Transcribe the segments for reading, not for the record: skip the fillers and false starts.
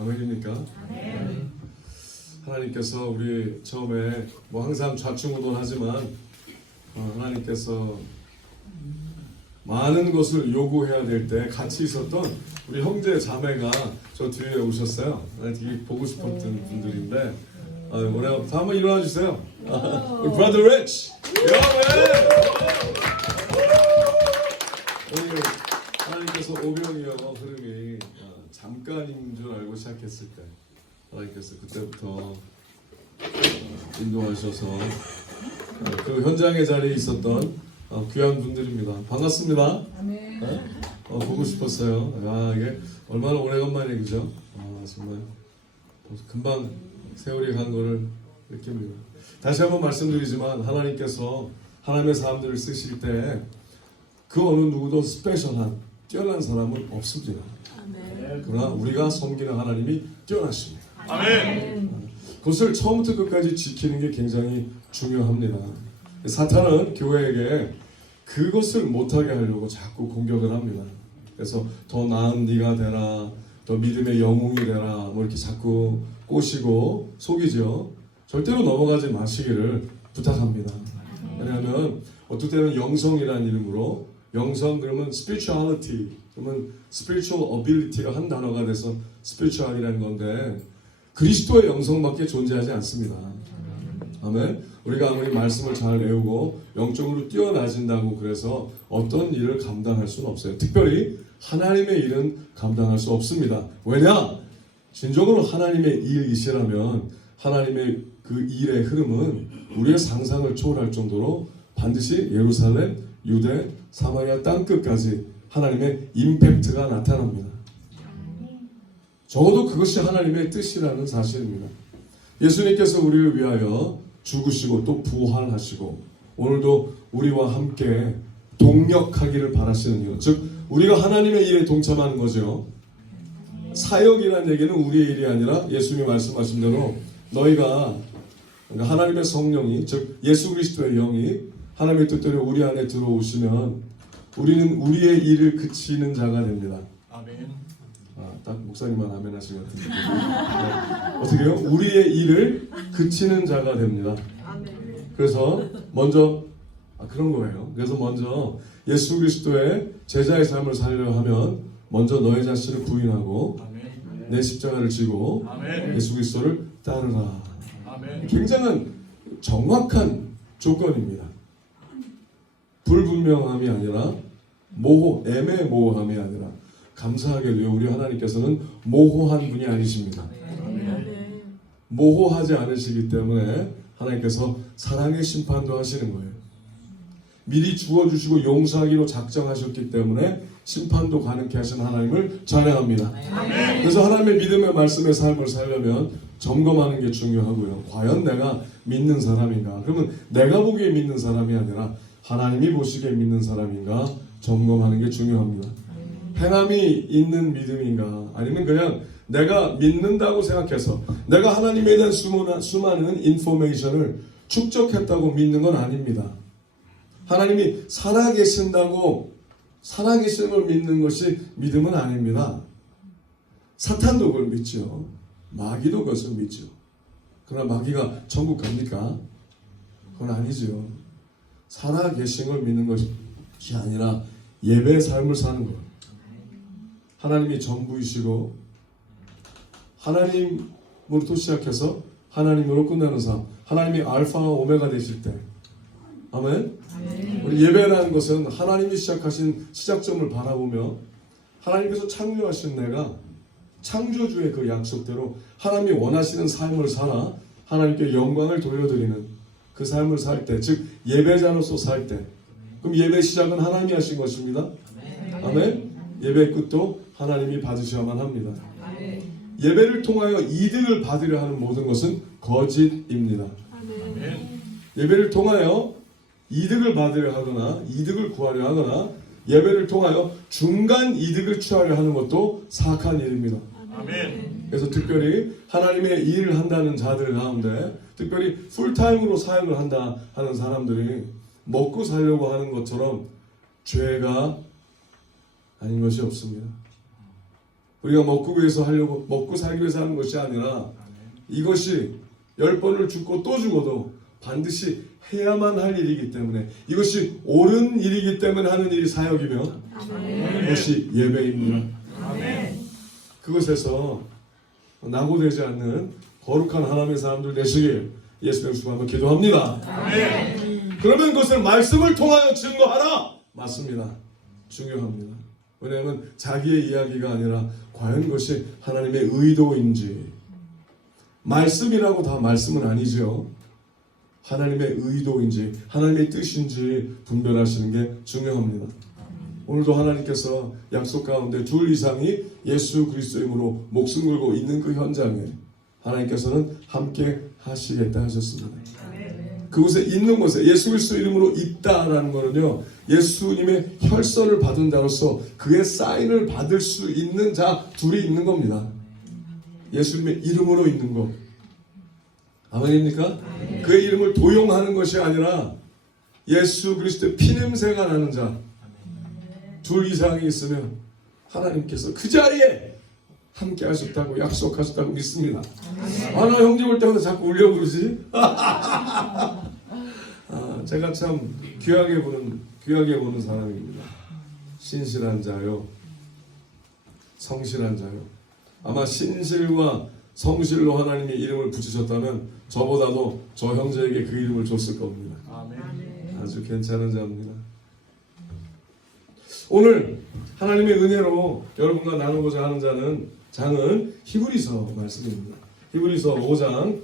아멘입니까? 하나님께서 우리 처음에 항상 좌충우돌하지만 하나님께서 많은 것을 요구해야 될 때 같이 있었던 우리 형제 자매가 저 뒤에 오셨어요. 되게 보고 싶었던 분들인데 오늘 한번 일어나 주세요. 우리 Brother Rich. 오늘 하나님께서 오병이어 흐름이 잠깐인 줄 알고 시작했을 때 하나님께서 그때부터 인도하셔서 그 현장의 자리에 있었던 귀한 분들입니다. 반갑습니다. 아멘. 보고 싶었어요. 이게 얼마나 오래간만에 그죠? 정말 금방 세월이 간 거를 느낍니다. 다시 한번 말씀드리지만 하나님께서 하나님의 사람들을 쓰실 때 그 어느 누구도 스페셜한 뛰어난 사람은 없습니다. 아멘. 그러나 우리가 섬기는 하나님이 뛰어나십니다. 아멘. 그것을 처음부터 끝까지 지키는 게 굉장히 중요합니다. 사탄은 교회에게 그것을 못하게 하려고 자꾸 공격을 합니다. 그래서 더 나은 네가 되라, 더 믿음의 영웅이 되라, 이렇게 자꾸 꼬시고 속이죠. 절대로 넘어가지 마시기를 부탁합니다. 왜냐하면 어떨 때는 영성이라는 이름으로 영성 그러면 spirituality 그러면 spiritual ability가 한 단어가 돼서 spiritual이라는 건데 그리스도의 영성밖에 존재하지 않습니다. 아멘. 우리가 아무리 말씀을 잘 외우고 영적으로 뛰어나진다고 그래서 어떤 일을 감당할 수는 없어요. 특별히 하나님의 일은 감당할 수 없습니다. 왜냐? 진정으로 하나님의 일이시라면 하나님의 그 일의 흐름은 우리의 상상을 초월할 정도로 반드시 예루살렘, 유대, 사마리아 땅끝까지 하나님의 임팩트가 나타납니다. 적어도 그것이 하나님의 뜻이라는 사실입니다. 예수님께서 우리를 위하여 죽으시고 또 부활하시고 오늘도 우리와 함께 동력하기를 바라시는 이유, 즉 우리가 하나님의 일에 동참하는 거죠. 사역이라는 얘기는 우리의 일이 아니라 예수님이 말씀하신 대로 너희가 그러니까 하나님의 성령이 즉 예수 그리스도의 영이 하나님의 뜻대로 우리 안에 들어오시면 우리는 우리의 일을 그치는 자가 됩니다. 아멘. 딱 목사님만 아멘 하신 것 같은데. 네. 어떻게 해요? 우리의 일을 그치는 자가 됩니다. 그래서 먼저 그런 거예요. 그래서 먼저 예수 그리스도의 제자의 삶을 살려 하면 먼저 너의 자신을 부인하고 아멘. 내 십자가를 지고 아멘. 예수 그리스도를 따르라. 아멘. 굉장한 정확한 조건입니다. 불분명함이 아니라 애매모호함이 아니라 감사하게도 우리 하나님께서는 모호한 분이 아니십니다. 모호하지 않으시기 때문에 하나님께서 사랑의 심판도 하시는 거예요. 미리 주어주시고 용서하기로 작정하셨기 때문에 심판도 가능케 하신 하나님을 찬양합니다. 그래서 하나님의 믿음의 말씀의 삶을 살려면 점검하는 게 중요하고요. 과연 내가 믿는 사람인가? 그러면 내가 보기에 믿는 사람이 아니라 하나님이 보시기에 믿는 사람인가 점검하는 게 중요합니다. 행함이 있는 믿음인가 아니면 그냥 내가 믿는다고 생각해서 내가 하나님에 대한 수많은 인포메이션을 축적했다고 믿는 건 아닙니다. 하나님이 살아계신다고 살아계신 걸 믿는 것이 믿음은 아닙니다. 사탄도 그걸 믿죠. 마귀도 그것을 믿죠. 그러나 마귀가 천국 갑니까? 그건 아니죠. 살아계신 걸 믿는 것이 아니라 예배의 삶을 사는 거예요. 하나님이 전부이시고 하나님으로부터 시작해서 하나님으로 끝나는 삶, 하나님이 알파와 오메가 되실 때 아멘? 우리 예배라는 것은 하나님이 시작하신 시작점을 바라보며 하나님께서 창조하신 내가 창조주의 그 약속대로 하나님이 원하시는 삶을 살아 하나님께 영광을 돌려드리는 그 삶을 살 때, 즉 예배자로서 살 때, 그럼 예배 시작은 하나님이 하신 것입니다. 아멘? 예배의 끝도 하나님이 받으셔야만 합니다. 예배를 통하여 이득을 받으려 하는 모든 것은 거짓입니다. 예배를 통하여 이득을 받으려 하거나 이득을 구하려 하거나 예배를 통하여 중간 이득을 취하려 하는 것도 사악한 일입니다. 아멘. 그래서 특별히 하나님의 일을 한다는 자들 가운데 특별히 풀타임으로 사역을 한다 하는 사람들이 먹고 살려고 하는 것처럼 죄가 아닌 것이 없습니다. 우리가 먹고 살기 위해서 하는 것이 아니라 이것이 10번을 죽고 또 죽어도 반드시 해야만 할 일이기 때문에 이것이 옳은 일이기 때문에 하는 일이 사역이며 그것이 예배입니다. 그것에서 낙오되지 않는 거룩한 하나님의 사람들 되시길 예수님 수고하며 기도합니다. 그러면 그것을 말씀을 통하여 증거하라. 맞습니다. 중요합니다. 왜냐하면 자기의 이야기가 아니라 과연 그것이 하나님의 의도인지, 말씀이라고 다 말씀은 아니죠. 하나님의 의도인지 하나님의 뜻인지 분별하시는 게 중요합니다. 오늘도 하나님께서 약속 가운데 둘 이상이 예수 그리스도의 이름으로 목숨 걸고 있는 그 현장에 하나님께서는 함께 하시겠다 하셨습니다. 그곳에 있는 곳에 예수 그리스도 이름으로 있다라는 거는요, 예수님의 혈서를 받은 자로서 그의 사인을 받을 수 있는 자 둘이 있는 겁니다. 예수님의 이름으로 있는 것. 아멘입니까? 그의 이름을 도용하는 것이 아니라 예수 그리스도의 피냄새가 나는 자 둘 이상이 있으면 하나님께서 그 자리에 함께 하셨다고 약속하셨다고 믿습니다. 아, 나 형제 볼 때마다 자꾸 울려 그러지? 제가 참 귀하게 보는 사람입니다. 신실한 자요, 성실한 자요. 아마 신실과 성실로 하나님이 이름을 붙이셨다면 저보다도 저 형제에게 그 이름을 줬을 겁니다. 아주 괜찮은 자입니다. 오늘 하나님의 은혜로 여러분과 나누고자 하는 장은 히브리서 말씀입니다. 히브리서 5장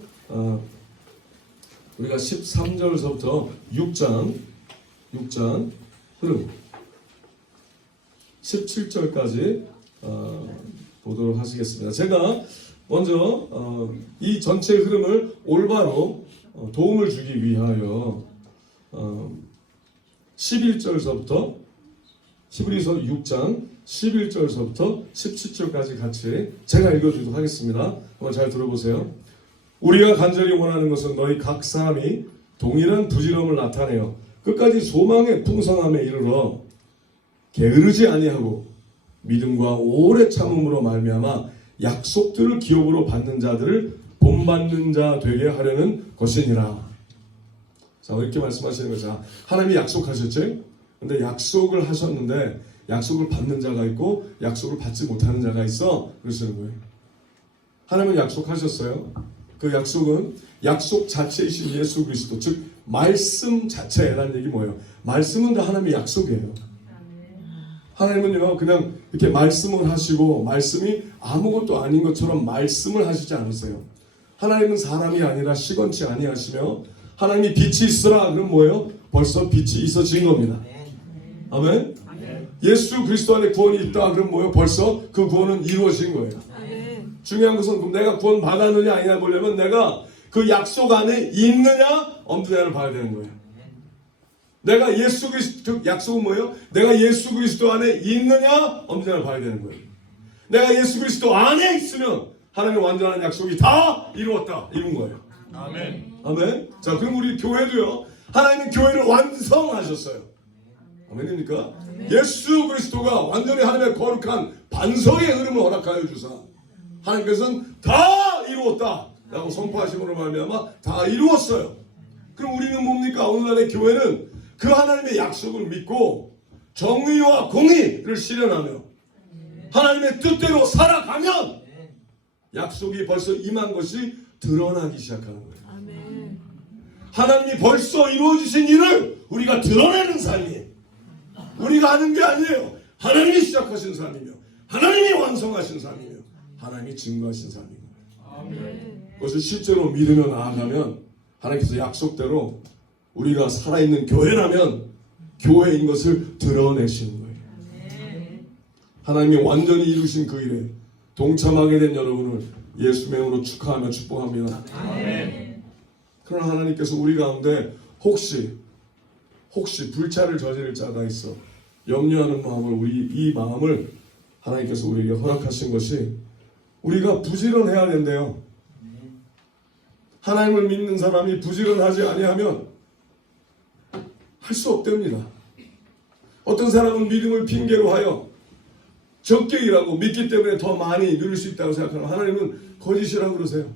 우리가 13절서부터 6장 흐름 17절까지 보도록 하시겠습니다. 제가 먼저 이 전체 흐름을 올바로 도움을 주기 위하여 11절서부터 히브리서 6장 11절서부터 17절까지 같이 제가 읽어주도록 하겠습니다. 한번 잘 들어보세요. 우리가 간절히 원하는 것은 너희 각 사람이 동일한 부지런함을 나타내어 끝까지 소망의 풍성함에 이르러 게으르지 아니하고 믿음과 오래 참음으로 말미암아 약속들을 기업으로 받는 자들을 본받는 자 되게 하려는 것이니라. 자, 이렇게 말씀하시는 거죠. 하나님이 약속하셨죠? 근데 약속을 하셨는데 약속을 받는 자가 있고 약속을 받지 못하는 자가 있어. 그러시는 거예요. 하나님은 약속하셨어요. 그 약속은 약속 자체이신 예수 그리스도, 즉 말씀 자체라는 얘기 뭐예요? 말씀은 다 하나님의 약속이에요. 하나님은요 그냥 이렇게 말씀을 하시고 말씀이 아무것도 아닌 것처럼 말씀을 하시지 않으세요. 하나님은 사람이 아니라 시건치 아니하시며 하나님이 빛이 있으라 그럼 뭐예요? 벌써 빛이 있어진 겁니다. 아멘. 예수 그리스도 안에 구원이 있다 그럼 뭐예요? 벌써 그 구원은 이루어진 거예요. 중요한 것은 그럼 내가 구원 받았느냐 아니냐 보려면 내가 그 약속 안에 있느냐 없느냐를 봐야 되는 거예요. 내가 예수 그리스도, 약속은 뭐예요? 내가 예수 그리스도 안에 있느냐 없느냐를 봐야 되는 거예요. 내가 예수 그리스도 안에 있으면 하나님의 완전한 약속이 다 이루었다, 이룬 거예요. 아멘. 아멘. 자, 그럼 우리 교회도요, 하나님은 교회를 완성하셨어요. 아멘입니까? 예수 그리스도가 완전히 하나님의 거룩한 반석의 흐름을 허락하여 주사 하나님께서는 다 이루었다 라고 선포하심으로 말미암아 다 이루었어요. 그럼 우리는 뭡니까? 오늘날의 교회는 그 하나님의 약속을 믿고 정의와 공의를 실현하며 하나님의 뜻대로 살아가면 약속이 벌써 임한 것이 드러나기 시작하는 거예요. 하나님이 벌써 이루어주신 일을 우리가 드러내는 삶이에요. 우리가 하는 게 아니에요. 하나님이 시작하신 삶이며 하나님이 완성하신 삶이며 하나님이 증거하신 삶인 거예요. 그것을 실제로 믿으며 나아가면 하나님께서 약속대로 우리가 살아있는 교회라면 교회인 것을 드러내시는 거예요. 하나님이 완전히 이루신 그 일에 동참하게 된 여러분을 예수의 이름으로 축하하며 축복합니다. 그러나 하나님께서 우리 가운데 혹시 불찰을 저지를 자가 있어 염려하는 마음을, 우리 이 마음을 하나님께서 우리에게 허락하신 것이 우리가 부지런해야 된대요. 하나님을 믿는 사람이 부지런하지 아니하면 할 수 없답니다. 어떤 사람은 믿음을 핑계로 하여 적게 일하고 믿기 때문에 더 많이 누릴 수 있다고 생각하는 하나님은 거짓이라고 그러세요.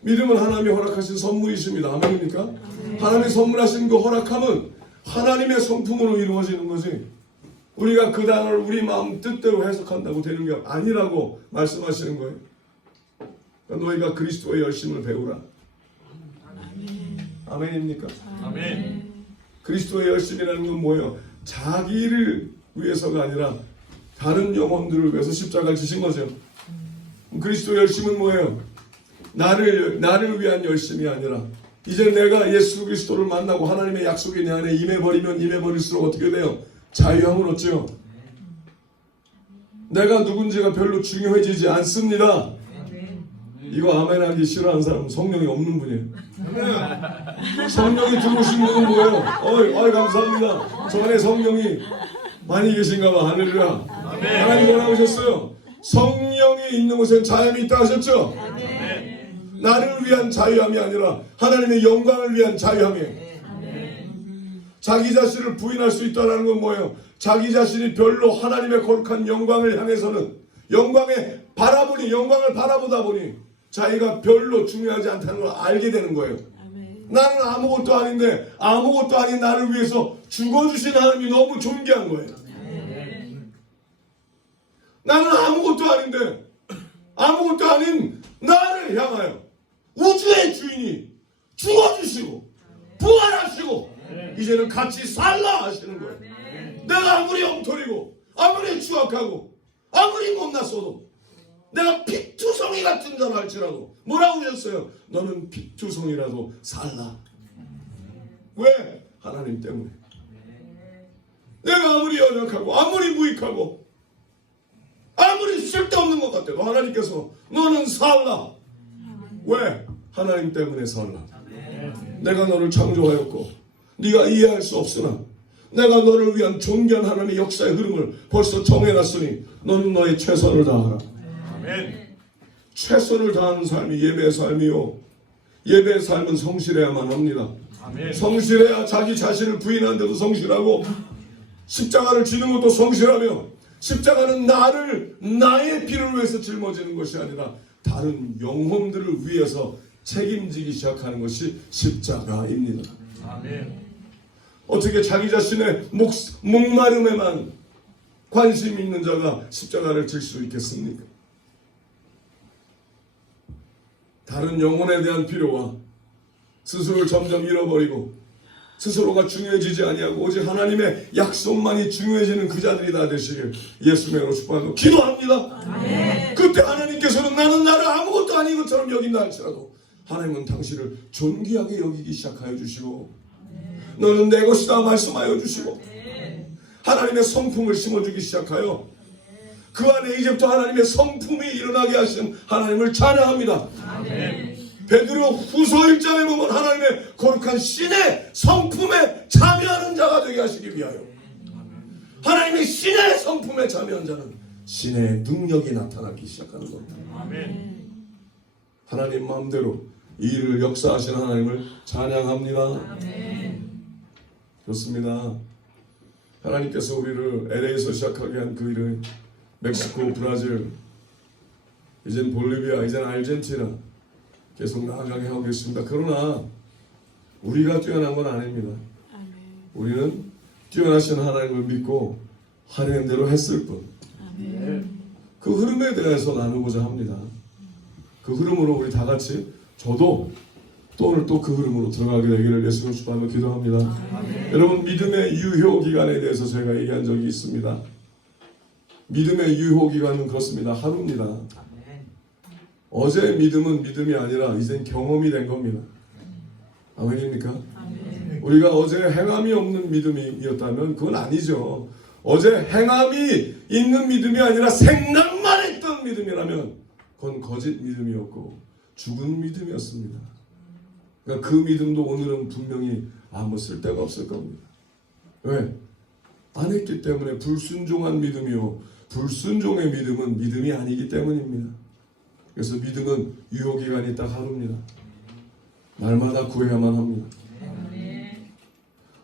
믿음은 하나님이 허락하신 선물이십니다. 아멘입니까? 하나님이 선물하신 그 허락함은 하나님의 성품으로 이루어지는 거지, 우리가 그 단어를 우리 마음 뜻대로 해석한다고 되는 게 아니라고 말씀하시는 거예요. 그러니까 너희가 그리스도의 열심을 배우라. 아멘입니까? 아멘. 그리스도의 열심이라는 건 뭐예요? 자기를 위해서가 아니라 다른 영혼들을 위해서 십자가를 지신 거죠. 그리스도의 열심은 뭐예요? 나를 위한 열심이 아니라 이제 내가 예수 그리스도를 만나고 하나님의 약속이 내 안에 임해버리면 임해버릴수록 어떻게 돼요? 자유함을 얻죠. 내가 누군지가 별로 중요해지지 않습니다. 이거 아멘하기 싫어하는 사람은 성령이 없는 분이에요. 성령이 들어오신 분은 뭐예요? 어이 감사합니다. 저 안에 성령이 많이 계신가 봐. 할렐루야. 하나님 뭐라고 하셨어요? 성령이 있는 곳엔 자유함이 있다 하셨죠? 나를 위한 자유함이 아니라 하나님의 영광을 위한 자유함이에요. 자기 자신을 부인할 수 있다는 건 뭐예요? 자기 자신이 별로 하나님의 거룩한 영광을 향해서는 영광을 바라보다 보니 자기가 별로 중요하지 않다는 걸 알게 되는 거예요. 나는 아무것도 아닌데 아무것도 아닌 나를 위해서 죽어주신 하나님이 너무 존귀한 거예요. 나는 아무것도 아닌데 아무것도 아닌 나를 향하여 우주의 주인이 죽어주시고 부활하시고 이제는 같이 살라 하시는 거예요. 내가 아무리 엉터리고 아무리 추악하고 아무리 못났어도 내가 피투성이 같은 자로 할지라도 뭐라고 하셨어요? 너는 피투성이라도 살라. 왜? 하나님 때문에. 내가 아무리 연약하고 아무리 무익하고 아무리 쓸데없는 것 같아도 하나님께서 너는 살라. 왜? 하나님 때문에 살라. 내가 너를 창조하였고 네가 이해할 수 없으나 내가 너를 위한 존귀한 하나님의 역사의 흐름을 벌써 정해놨으니 너는 너의 최선을 다하라. 아멘. 최선을 다하는 삶이 예배의 삶이요. 예배의 삶은 성실해야만 합니다. 아멘. 성실해야 자기 자신을 부인하는데도 성실하고 십자가를 지는 것도 성실하며 십자가는 나의 피를 위해서 짊어지는 것이 아니라 다른 영혼들을 위해서 책임지기 시작하는 것이 십자가입니다. 아멘. 어떻게 자기 자신의 목마름에만 관심 있는 자가 십자가를 질 수 있겠습니까? 다른 영혼에 대한 필요와 스스로를 점점 잃어버리고 스스로가 중요해지지 아니하고 오직 하나님의 약속만이 중요해지는 그 자들이 다 되시길 예수님의 이름으로 축복하고 기도합니다. 아멘. 그때 하나님께서는 나는 나를 아무것도 아닌 것처럼 여긴다 할지라도 하나님은 당신을 존귀하게 여기기 시작하여 주시고 너는 내 것이다 말씀하여 주시고 하나님의 성품을 심어주기 시작하여 그 안에 이제부터 하나님의 성품이 일어나게 하신 하나님을 찬양합니다. 아멘. 베드로 후서 1장에 보면 하나님의 거룩한 신의 성품에 참여하는 자가 되게 하시기 위하여 하나님의 신의 성품에 참여한 자는 신의 능력이 나타나기 시작하는 겁니다. 아멘. 하나님 마음대로 이 일을 역사하신 하나님을 찬양합니다. 아멘. 좋습니다. 하나님께서 우리를 LA에서 시작하게 한 그 일을 멕시코, 브라질, 이젠 볼리비아, 이젠 아르헨티나 계속 나아가게 하고 계십니다. 그러나 우리가 뛰어난 건 아닙니다. 우리는 뛰어나신 하나님을 믿고 하는 대로 했을 뿐. 그 흐름에 대해서 나누고자 합니다. 그 흐름으로 우리 다 같이 저도 또 오늘 또 그 흐름으로 들어가게 되기를 예수님을 축복하며 기도합니다. 여러분 믿음의 유효 기간에 대해서 제가 얘기한 적이 있습니다. 믿음의 유효 기간은 그렇습니다. 하루입니다. 어제 믿음은 믿음이 아니라 이젠 경험이 된 겁니다. 아멘입니까? 우리가 어제 행함이 없는 믿음이었다면 그건 아니죠. 어제 행함이 있는 믿음이 아니라 생각만 했던 믿음이라면 그건 거짓 믿음이었고 죽은 믿음이었습니다. 그러니까 그 믿음도 오늘은 분명히 아무 쓸데가 없을 겁니다. 왜? 안 했기 때문에 불순종한 믿음이요. 불순종의 믿음은 믿음이 아니기 때문입니다. 그래서 믿음은 유효기간이 딱 하루입니다. 날마다 구해야만 합니다.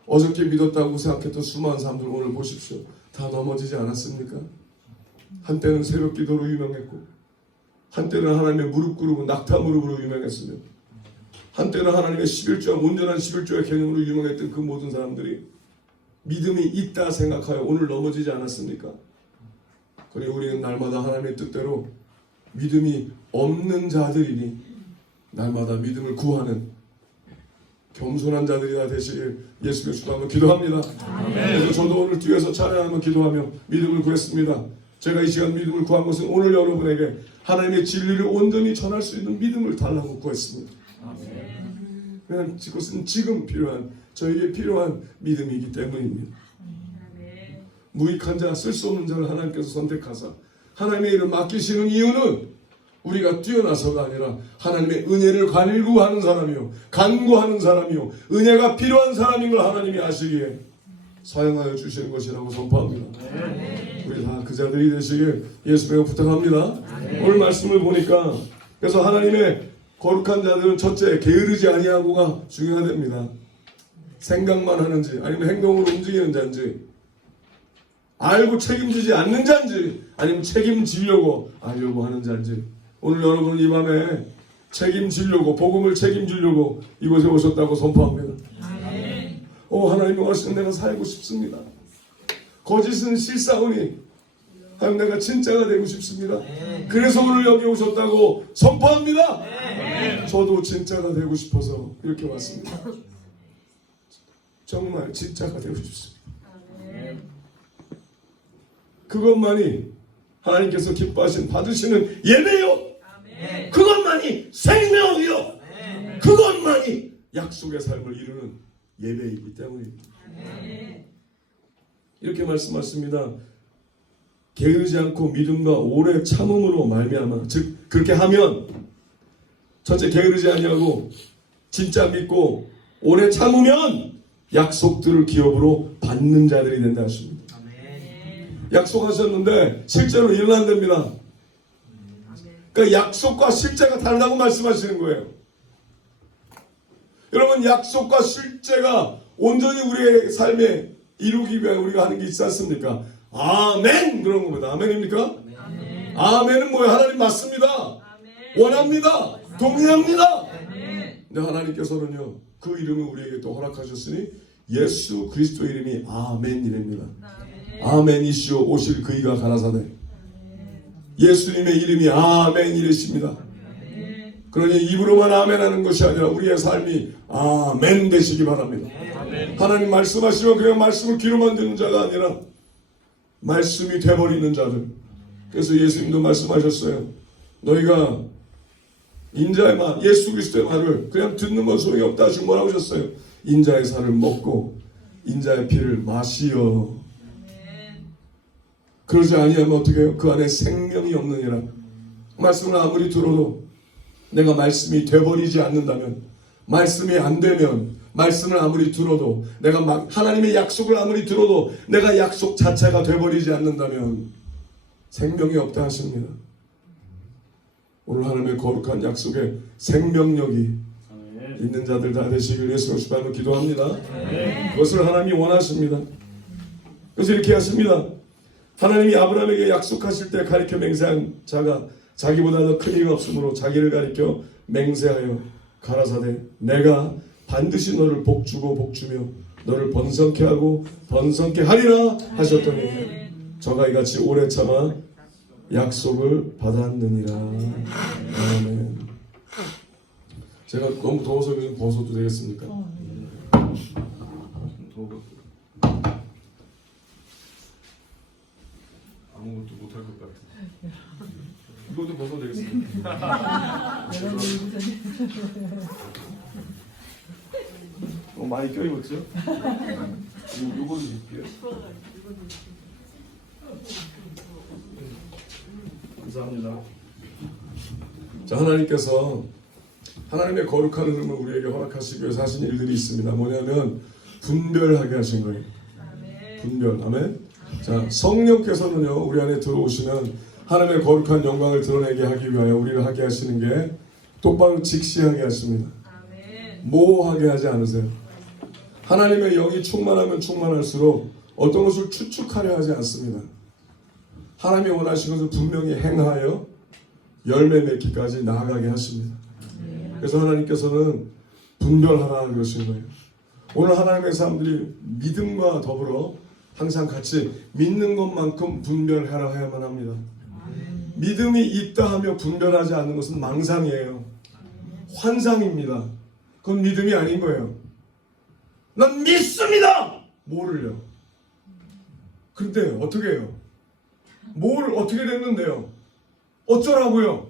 어저께 믿었다고 생각했던 수많은 사람들 오늘 보십시오. 다 넘어지지 않았습니까? 한때는 새벽 기도로 유명했고, 한때는 하나님의 무릎 꿇고 낙타 무릎으로 유명했으며, 한때는 하나님의 11조와 온전한 11조의 개념으로 유명했던 그 모든 사람들이 믿음이 있다 생각하여 오늘 넘어지지 않았습니까? 그리고 우리는 날마다 하나님의 뜻대로 믿음이 없는 자들이니 날마다 믿음을 구하는 겸손한 자들이 다 되시길 예수님의 주님으로 기도합니다. 그래서 저도 오늘 뒤에서 찬양하며 기도하며 믿음을 구했습니다. 제가 이 시간 믿음을 구한 것은 오늘 여러분에게 하나님의 진리를 온전히 전할 수 있는 믿음을 달라고 구했습니다. 그냥 그것은 지금 필요한, 저에게 필요한 믿음이기 때문입니다. 무익한 자, 쓸 수 없는 자를 하나님께서 선택하사 하나님의 일을 맡기시는 이유는 우리가 뛰어나서가 아니라 하나님의 은혜를 간구하는 사람이요, 간구하는 사람이요, 은혜가 필요한 사람인 걸 하나님이 아시기에 사용하여 주시는 것이라고 선포합니다. 우리 다 그 자들이 되시길 예수님을 부탁합니다. 오늘 말씀을 보니까 그래서 하나님의 거룩한 자들은 첫째, 게으르지 아니하고가 중요하답니다. 생각만 하는지 아니면 행동으로 움직이는 자인지, 알고 책임지지 않는 자인지 아니면 책임지려고 하려고 하는 자인지, 오늘 여러분은 이 밤에 책임지려고, 복음을 책임지려고 이곳에 오셨다고 선포합니다. 하나님이 원하시는 내가 살고 싶습니다. 거짓은 실사오니 하나님 내가 진짜가 되고 싶습니다. 그래서 오늘 여기 오셨다고 선포합니다. 저도 진짜가 되고 싶어서 이렇게 왔습니다. 정말 진짜가 되고 싶습니다. 그것만이 하나님께서 기뻐하신 받으시는 예배요. 그것만이 생명이요. 그것만이 약속의 삶을 이루는 예배이기 때문입니다. 이렇게 말씀하십니다. 게으르지 않고 믿음과 오래 참음으로 말미암아, 즉 그렇게 하면, 첫째 게으르지 아니하고 진짜 믿고 오래 참으면 약속들을 기업으로 받는 자들이 된다 하십니다. 약속하셨는데 실제로 일어난답니다. 그러니까 약속과 실제가 다르다고 말씀하시는 거예요. 여러분, 약속과 실제가 온전히 우리의 삶에 이루기 위해 우리가 하는 게 있지 않습니까? 아멘! 그런 겁니다. 아멘입니까? 아멘은 뭐예요? 하나님 맞습니다. 원합니다. 동의합니다. 근데 하나님께서는요, 그 이름을 우리에게 또 허락하셨으니 예수 그리스도 이름이 아멘이랍니다. 아멘이시오 오실 그이가 가라사대. 예수님의 이름이 아멘이십니다. 그러니 입으로만 아멘하는 것이 아니라 우리의 삶이 아멘 되시기 바랍니다. 하나님 말씀하시면 그냥 말씀을 귀로만 듣는 자가 아니라 말씀이 돼버리는 자들. 그래서 예수님도 말씀하셨어요. 너희가 인자의 말, 예수 그리스도의 말을 그냥 듣는 건 소용이 없다 하시고 뭐라고 하셨어요? 인자의 살을 먹고 인자의 피를 마시어. 그러지 아니하면 어떻게 해요? 그 안에 생명이 없느니라. 말씀을 아무리 들어도 내가 말씀이 돼버리지 않는다면, 말씀이 안 되면, 말씀을 아무리 들어도, 내가 하나님의 약속을 아무리 들어도 내가 약속 자체가 돼버리지 않는다면 생명이 없다 하십니다. 오늘 하나님의 거룩한 약속에 생명력이 있는 자들 다 되시길 예수님의 이름으로 기도합니다. 그것을 하나님이 원하십니다. 그래서 이렇게 하십니다. 하나님이 아브라함에게 약속하실 때 가리켜 맹세한 자가 자기보다 더 큰 이가 없으므로 자기를 가리켜 맹세하여 가라사대 내가 반드시 너를 복주고 복주며 너를 번성케 하고 번성케 하리라 하셨더니 저가 이같이 오래 참아 약속을 받았느니라. 아멘. 제가 너무 더워서 좀 벗어도 되겠습니까? 아무것도 못할 것 같아. 이것도 벗어도 되겠습니까? 많이 껴입었죠? 요거는 입게요. 감사합니다. 자, 하나님께서 하나님의 거룩한 흐름을 우리에게 허락하시기 위해서 하신 일들이 있습니다. 뭐냐면 분별하게 하신 거예요. 분별. 아멘. 자, 성령께서는요 우리 안에 들어오시면 하나님의 거룩한 영광을 드러내게 하기 위하여 우리를 하게 하시는 게 똑바로 직시하게 하십니다. 모호하게 하지 않으세요. 하나님의 영이 충만하면 충만할수록 어떤 것을 추측하려 하지 않습니다. 하나님이 원하시는 것을 분명히 행하여 열매 맺기까지 나아가게 하십니다. 그래서 하나님께서는 분별하라 그러신 거예요. 오늘 하나님의 사람들이 믿음과 더불어 항상 같이 믿는 것만큼 분별하라 해야만 합니다. 믿음이 있다 하며 분별하지 않는 것은 망상이에요. 환상입니다. 그건 믿음이 아닌 거예요. 난 믿습니다! 뭐를요? 근데 어떻게 해요? 뭘 어떻게 됐는데요? 어쩌라고요?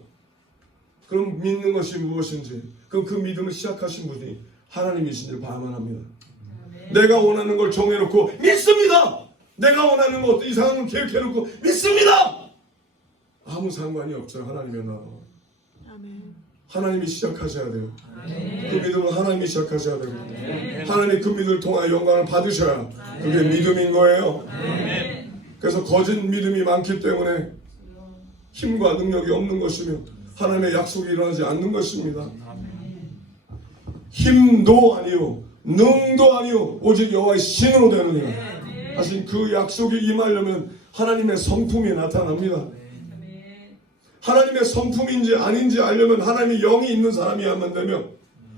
그럼 믿는 것이 무엇인지, 그럼 그 믿음을 시작하신 분이 하나님이신지를 봐야만 합니다. 내가 원하는 걸 정해놓고 믿습니다! 내가 원하는 것 이상한 걸 계획해놓고 믿습니다! 아무 상관이 없어요. 하나님의 나라. 하나님이 시작하셔야 돼요. 그 믿음을 하나님이 시작하셔야 되고 하나님이 그 믿음을 통하여 영광을 받으셔야 그게 믿음인 거예요. 그래서 거짓 믿음이 많기 때문에 힘과 능력이 없는 것이며 하나님의 약속이 일어나지 않는 것입니다. 힘도 아니요 능도 아니요 오직 여호와의 신으로 되느니라 하신 그 약속이 임하려면 하나님의 성품이 나타납니다. 하나님의 성품인지 아닌지 알려면 하나님의 영이 있는 사람이야만 되며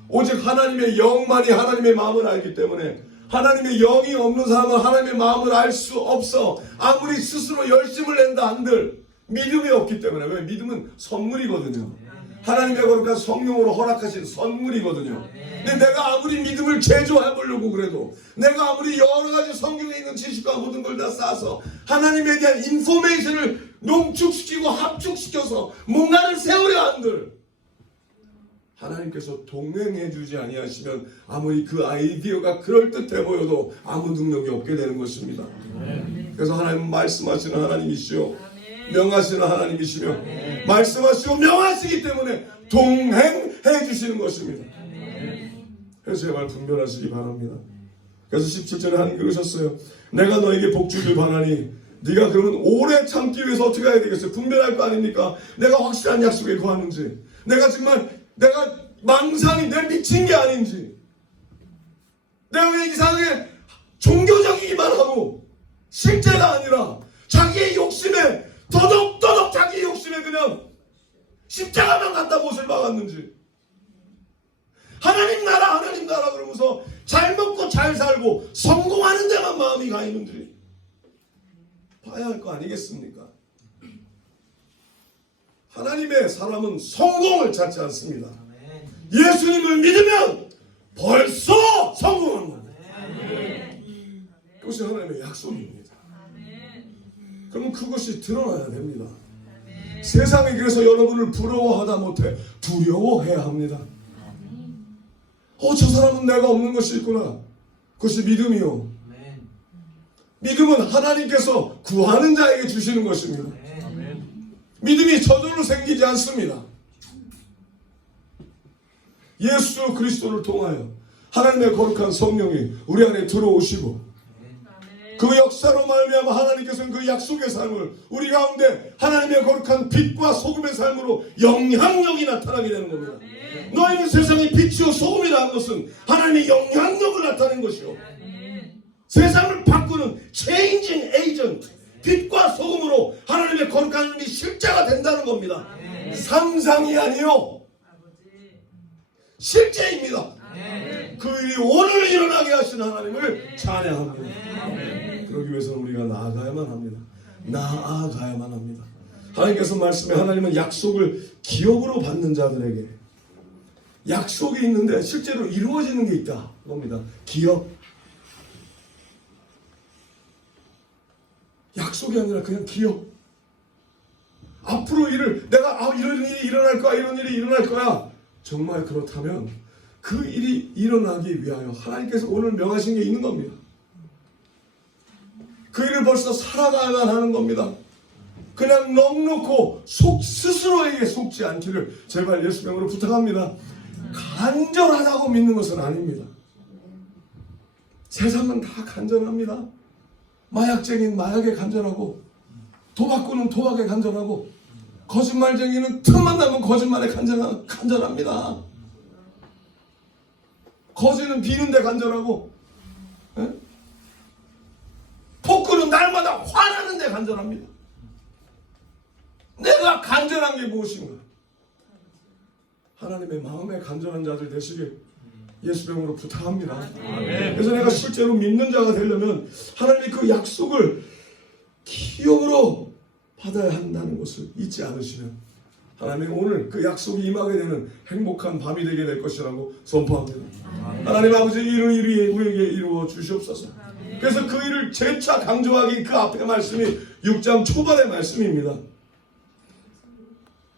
오직 하나님의 영만이 하나님의 마음을 알기 때문에 하나님의 영이 없는 사람은 하나님의 마음을 알 수 없어. 아무리 스스로 열심을 낸다 한들 믿음이 없기 때문에. 왜? 믿음은 선물이거든요. 하나님의 거룩한 성령으로 허락하신 선물이거든요. 근데 내가 아무리 믿음을 제조해 보려고 그래도 내가 아무리 여러 가지 성경에 있는 지식과 모든 걸 다 쌓아서 하나님에 대한 인포메이션을 농축시키고 합축시켜서 뭔가를 세우려 한들 하나님께서 동행해 주지 아니하시면 아무리 그 아이디어가 그럴듯해 보여도 아무 능력이 없게 되는 것입니다. 그래서 하나님은 말씀하시는 하나님이시요 명하시는 하나님이시며 말씀하시고 명하시기 때문에 동행해 주시는 것입니다. 그래서 제발 분별하시기 바랍니다. 그래서 17절에 하나님 그러셨어요. 내가 너에게 복주를 바라니 네가 그러면 오래 참기 위해서 어떻게 해야 되겠어요? 분별할 거 아닙니까? 내가 확실한 약속에 거하는지 내가 정말 내가 망상이 내 미친 게 아닌지 내가 왜 이상하게 종교적이기만 하고 실제가 아니라 자기의 욕심에 더덕더덕 자기의 욕심에 그냥 십자가만 갖다 못을 박았는지 하나님 나라 그러면서 잘 먹고 잘 살고 성공하는 데만 마음이 가 있는지 봐야 할 거 아니겠습니까? 하나님의 사람은 성공을 찾지 않습니다. 예수님을 믿으면 벌써 성공한 겁니다. 그것이 하나님의 약속입니다. 그러면 그것이 드러나야 됩니다. 세상이 그래서 여러분을 부러워하다 못해 두려워해야 합니다. 저 사람은 내가 없는 것이 있구나. 그것이 믿음이요. 믿음은 하나님께서 구하는 자에게 주시는 것입니다. 믿음이 저절로 생기지 않습니다. 예수 그리스도를 통하여 하나님의 거룩한 성령이 우리 안에 들어오시고 그 역사로 말미암아 하나님께서는 그 약속의 삶을 우리 가운데 하나님의 거룩한 빛과 소금의 삶으로 영향력이 나타나게 되는 겁니다. 너희는 세상의 빛이요 소금이라 한 것은 하나님의 영향력을 나타내는 것이요 세상을 바꾸는 체인징 에이전트 빛과 소금으로 하나님의 거룩한 이름이 실제가 된다는 겁니다. 상상이 아니요 실제입니다. 그 일이 오늘 일어나게 하신 하나님을 찬양합니다. 그러기 위해서는 우리가 나아가야만 합니다. 나아가야만 합니다. 하나님께서 말씀해 하나님은 약속을 기업으로 받는 자들에게 약속이 있는데 실제로 이루어지는 게 있다 겁니다. 기업 약속이 아니라 그냥 기업. 앞으로 내가 이런 일이 일어날 거야, 이런 일이 일어날 거야. 정말 그렇다면 그 일이 일어나기 위하여 하나님께서 오늘 명하신 게 있는 겁니다. 그 일을 벌써 살아가야만 하는 겁니다. 그냥 넉넉고 스스로에게 속지 않기를 제발 예수 명으로 부탁합니다. 간절하다고 믿는 것은 아닙니다. 세상은 다 간절합니다. 마약쟁이는 마약에 간절하고 도박꾼은 도박에 간절하고 거짓말쟁이는 틈만 나면 거짓말에 간절합니다. 거지는 비는데 간절하고 에? 간절합니다. 내가 간절한 게 무엇인가? 하나님의 마음에 간절한 자들 되시길 예수 이름으로 부탁합니다. 아멘. 그래서 내가 실제로 믿는 자가 되려면 하나님의 그 약속을 기억으로 받아야 한다는 것을 잊지 않으시면 하나님 오늘 그 약속이 임하게 되는 행복한 밤이 되게 될 것이라고 선포합니다. 하나님 아버지 이 일을 우리에게 이루어 주시옵소서. 그래서 그 일을 재차 강조하기 그 앞에 말씀이 6장 초반의 말씀입니다.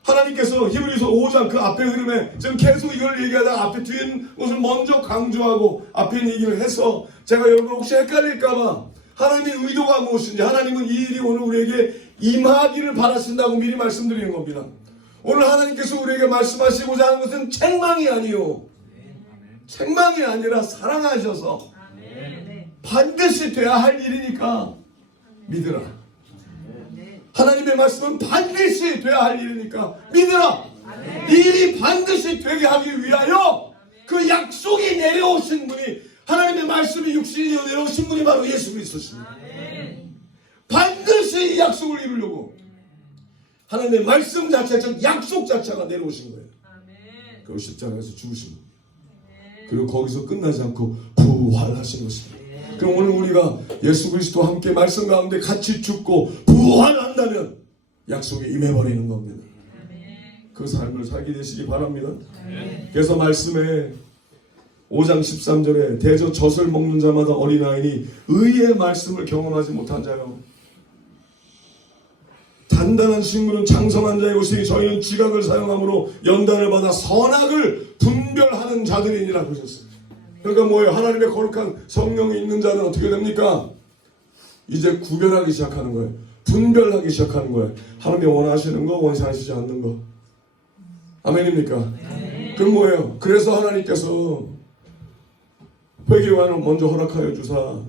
하나님께서 히브리서 5장 그 앞에 흐름에 지금 계속 이걸 얘기하다가 앞에 뒤에 것을 먼저 강조하고 앞에 얘기를 해서 제가 여러분 혹시 헷갈릴까봐 하나님의 의도가 무엇인지 하나님은 이 일이 오늘 우리에게 임하기를 바라신다고 미리 말씀드리는 겁니다. 오늘 하나님께서 우리에게 말씀하시고자 하는 것은 책망이 아니요, 책망이 아니라 사랑하셔서 반드시 돼야 할 일이니까 믿으라. 하나님의 말씀은 반드시 돼야 할 일이니까 믿으라. 이 일이 반드시 되게 하기 위하여 그 약속이 내려오신 분이, 하나님의 말씀이 육신이어 내려오신 분이 바로 예수 그리스도십니다. 반드시 이 약속을 이루려고 하나님의 말씀 자체, 즉 약속 자체가 내려오신 거예요. 그리고 십자가에서 죽으신 거예요. 그리고 거기서 끝나지 않고 부활하신 것입니다. 그럼 오늘 우리가 예수 그리스도와 함께 말씀 가운데 같이 죽고 부활한다면 약속에 임해버리는 겁니다. 그 삶을 살게 되시기 바랍니다. 그래서 말씀에 5장 13절에 대저 젖을 먹는 자마다 어린아이니 의의 말씀을 경험하지 못한 자요, 단단한 식물은 장성한 자의 것이니 저희는 지각을 사용함으로 연단을 받아 선악을 분별하는 자들이니라 그러셨어요. 그러니까 뭐예요? 하나님의 거룩한 성령이 있는 자는 어떻게 됩니까? 이제 구별하기 시작하는 거예요. 분별하기 시작하는 거예요. 하나님이 원하시는 거, 원하시지 않는 거. 아멘입니까? 그럼 뭐예요? 그래서 하나님께서 회개요한을 먼저 허락하여 주사,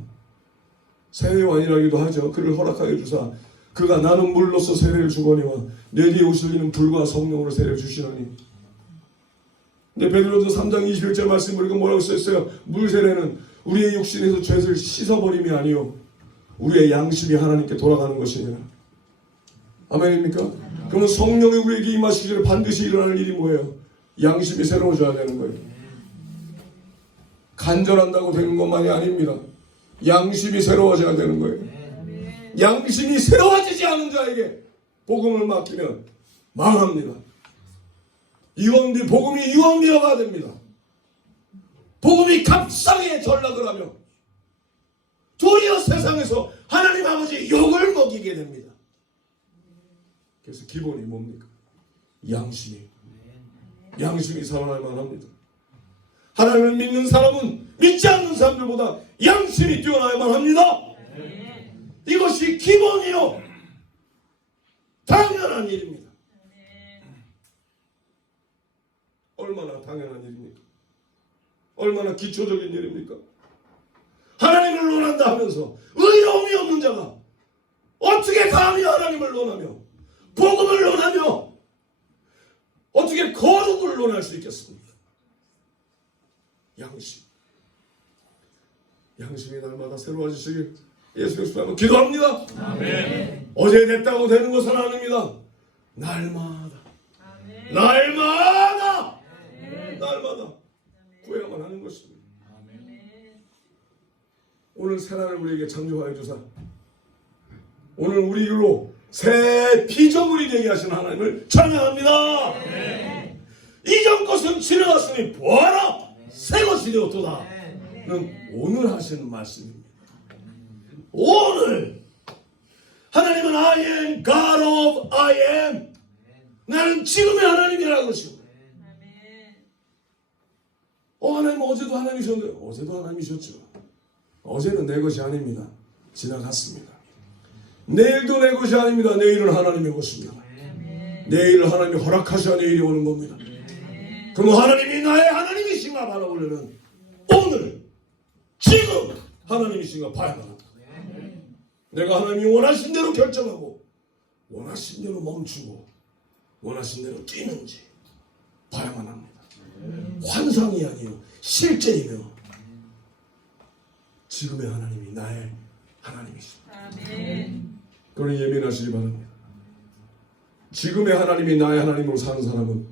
세례요한이라기도 하죠. 그를 허락하여 주사 그가 나는 물로서 세례를 주거니와 내 뒤에 오실 이는 불과 성령으로 세례를 주시나니. 근데 베드로전서 3장 21절 말씀 보니까 뭐라고 써있어요? 물 세례는 우리의 육신에서 죄를 씻어버림이 아니요 우리의 양심이 하나님께 돌아가는 것이니라. 아멘입니까? 그러면 성령이 우리에게 임하시기 전에 반드시 일어날 일이 뭐예요? 양심이 새로워져야 되는 거예요. 간절한다고 되는 것만이 아닙니다. 양심이 새로워져야 되는 거예요. 양심이 새로워지지 않은 자에게 복음을 맡기면 망합니다. 복음이 유언비어가 됩니다. 복음이 값싸게 전락을 하며 도리어 세상에서 하나님 아버지 욕을 먹이게 됩니다. 그래서 기본이 뭡니까? 양심이 살아날 만합니다. 하나님을 믿는 사람은 믿지 않는 사람들보다 양심이 뛰어나야만 합니다. 이것이 기본이요 당연한 일입니다. 얼마나 당연한 일입니까? 얼마나 기초적인 일입니까? 하나님을 논한다 하면서 의로움이 없는 자가 어떻게 감히 하나님을 논하며 복음을 논하며 어떻게 거룩을 논할 수 있겠습니까? 양심이 날마다 새로워지시길 예수 그리스도로 기도합니다. 아멘. 어제 됐다고 되는 것은 아닙니다. 날마다 구해야만 하는 것입니다. 오늘 새날을 우리에게 창조하여 주사 오늘 우리로 새 피조물이 되게 하신 하나님을 찬양합니다. 이전 것은 지나갔으니 보아라 새 것이 되었도다 는 오늘 하시는 말씀입니다. 오늘 하나님은 I am God of I am, 나는 지금의 하나님이라는 것이고, 하나님 어제도 하나님이셨는데 어제도 하나님이셨죠. 어제는 내 것이 아닙니다. 지나갔습니다. 내일도 내 것이 아닙니다. 내일은 하나님의 것입니다. 내일을 하나님이 허락하셔야 내일이 오는 겁니다. 그럼 하나님이 나의 하나님이신가 바라보려면 오늘 지금 하나님이신가 봐야만 합니다. 내가 하나님이 원하신 대로 결정하고 원하신 대로 멈추고 원하신 대로 뛰는지 봐야만 합니다. 환상이 아니요 실제이며 지금의 하나님이 나의 하나님이십니다. 그러니 예민하시기 바랍니다. 지금의 하나님이 나의 하나님으로 사는 사람은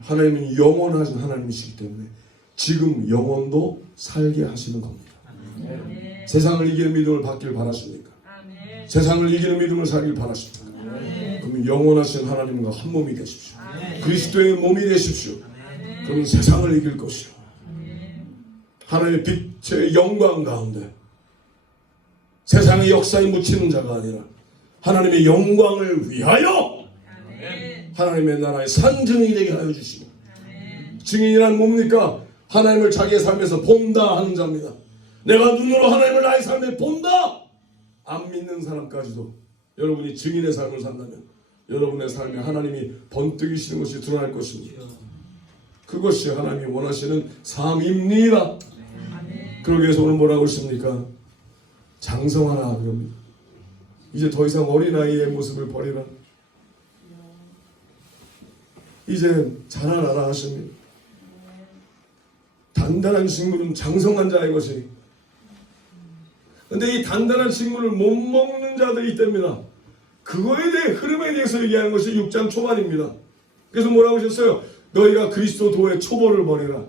하나님은 영원하신 하나님이시기 때문에 지금 영원도 살게 하시는 겁니다. 세상을 이기는 믿음을 받길 바라십니까? 세상을 이기는 믿음을 살길 바라십니까? 그러면 영원하신 하나님과 한 몸이 되십시오. 그리스도의 몸이 되십시오. 그러면 세상을 이길 것이요. 하나님의 빛의 영광 가운데 세상의 역사에 묻히는 자가 아니라 하나님의 영광을 위하여 하나님의 나라의 산증인이 되게 하여 주시고, 증인이란 뭡니까? 하나님을 자기의 삶에서 본다 하는 자입니다. 내가 눈으로 하나님을 나의 삶에 본다! 안 믿는 사람까지도 여러분이 증인의 삶을 산다면 여러분의 삶에 하나님이 번뜩이시는 것이 드러날 것입니다. 그것이 하나님이 원하시는 삶입니다. 그러기 위해서 오늘 뭐라고 했습니까? 장성하라 그럽니다. 이제 더 이상 어린아이의 모습을 버리라. 이제 자라나라 하십니다. 단단한 식물은 장성한 자의 것이. 근데 이 단단한 식물을 못 먹는 자들이 있답니다. 그거에 대해 흐름에 대해서 얘기하는 것이 6장 초반입니다. 그래서 뭐라고 하셨어요? 너희가 그리스도도의 초보를 버리라.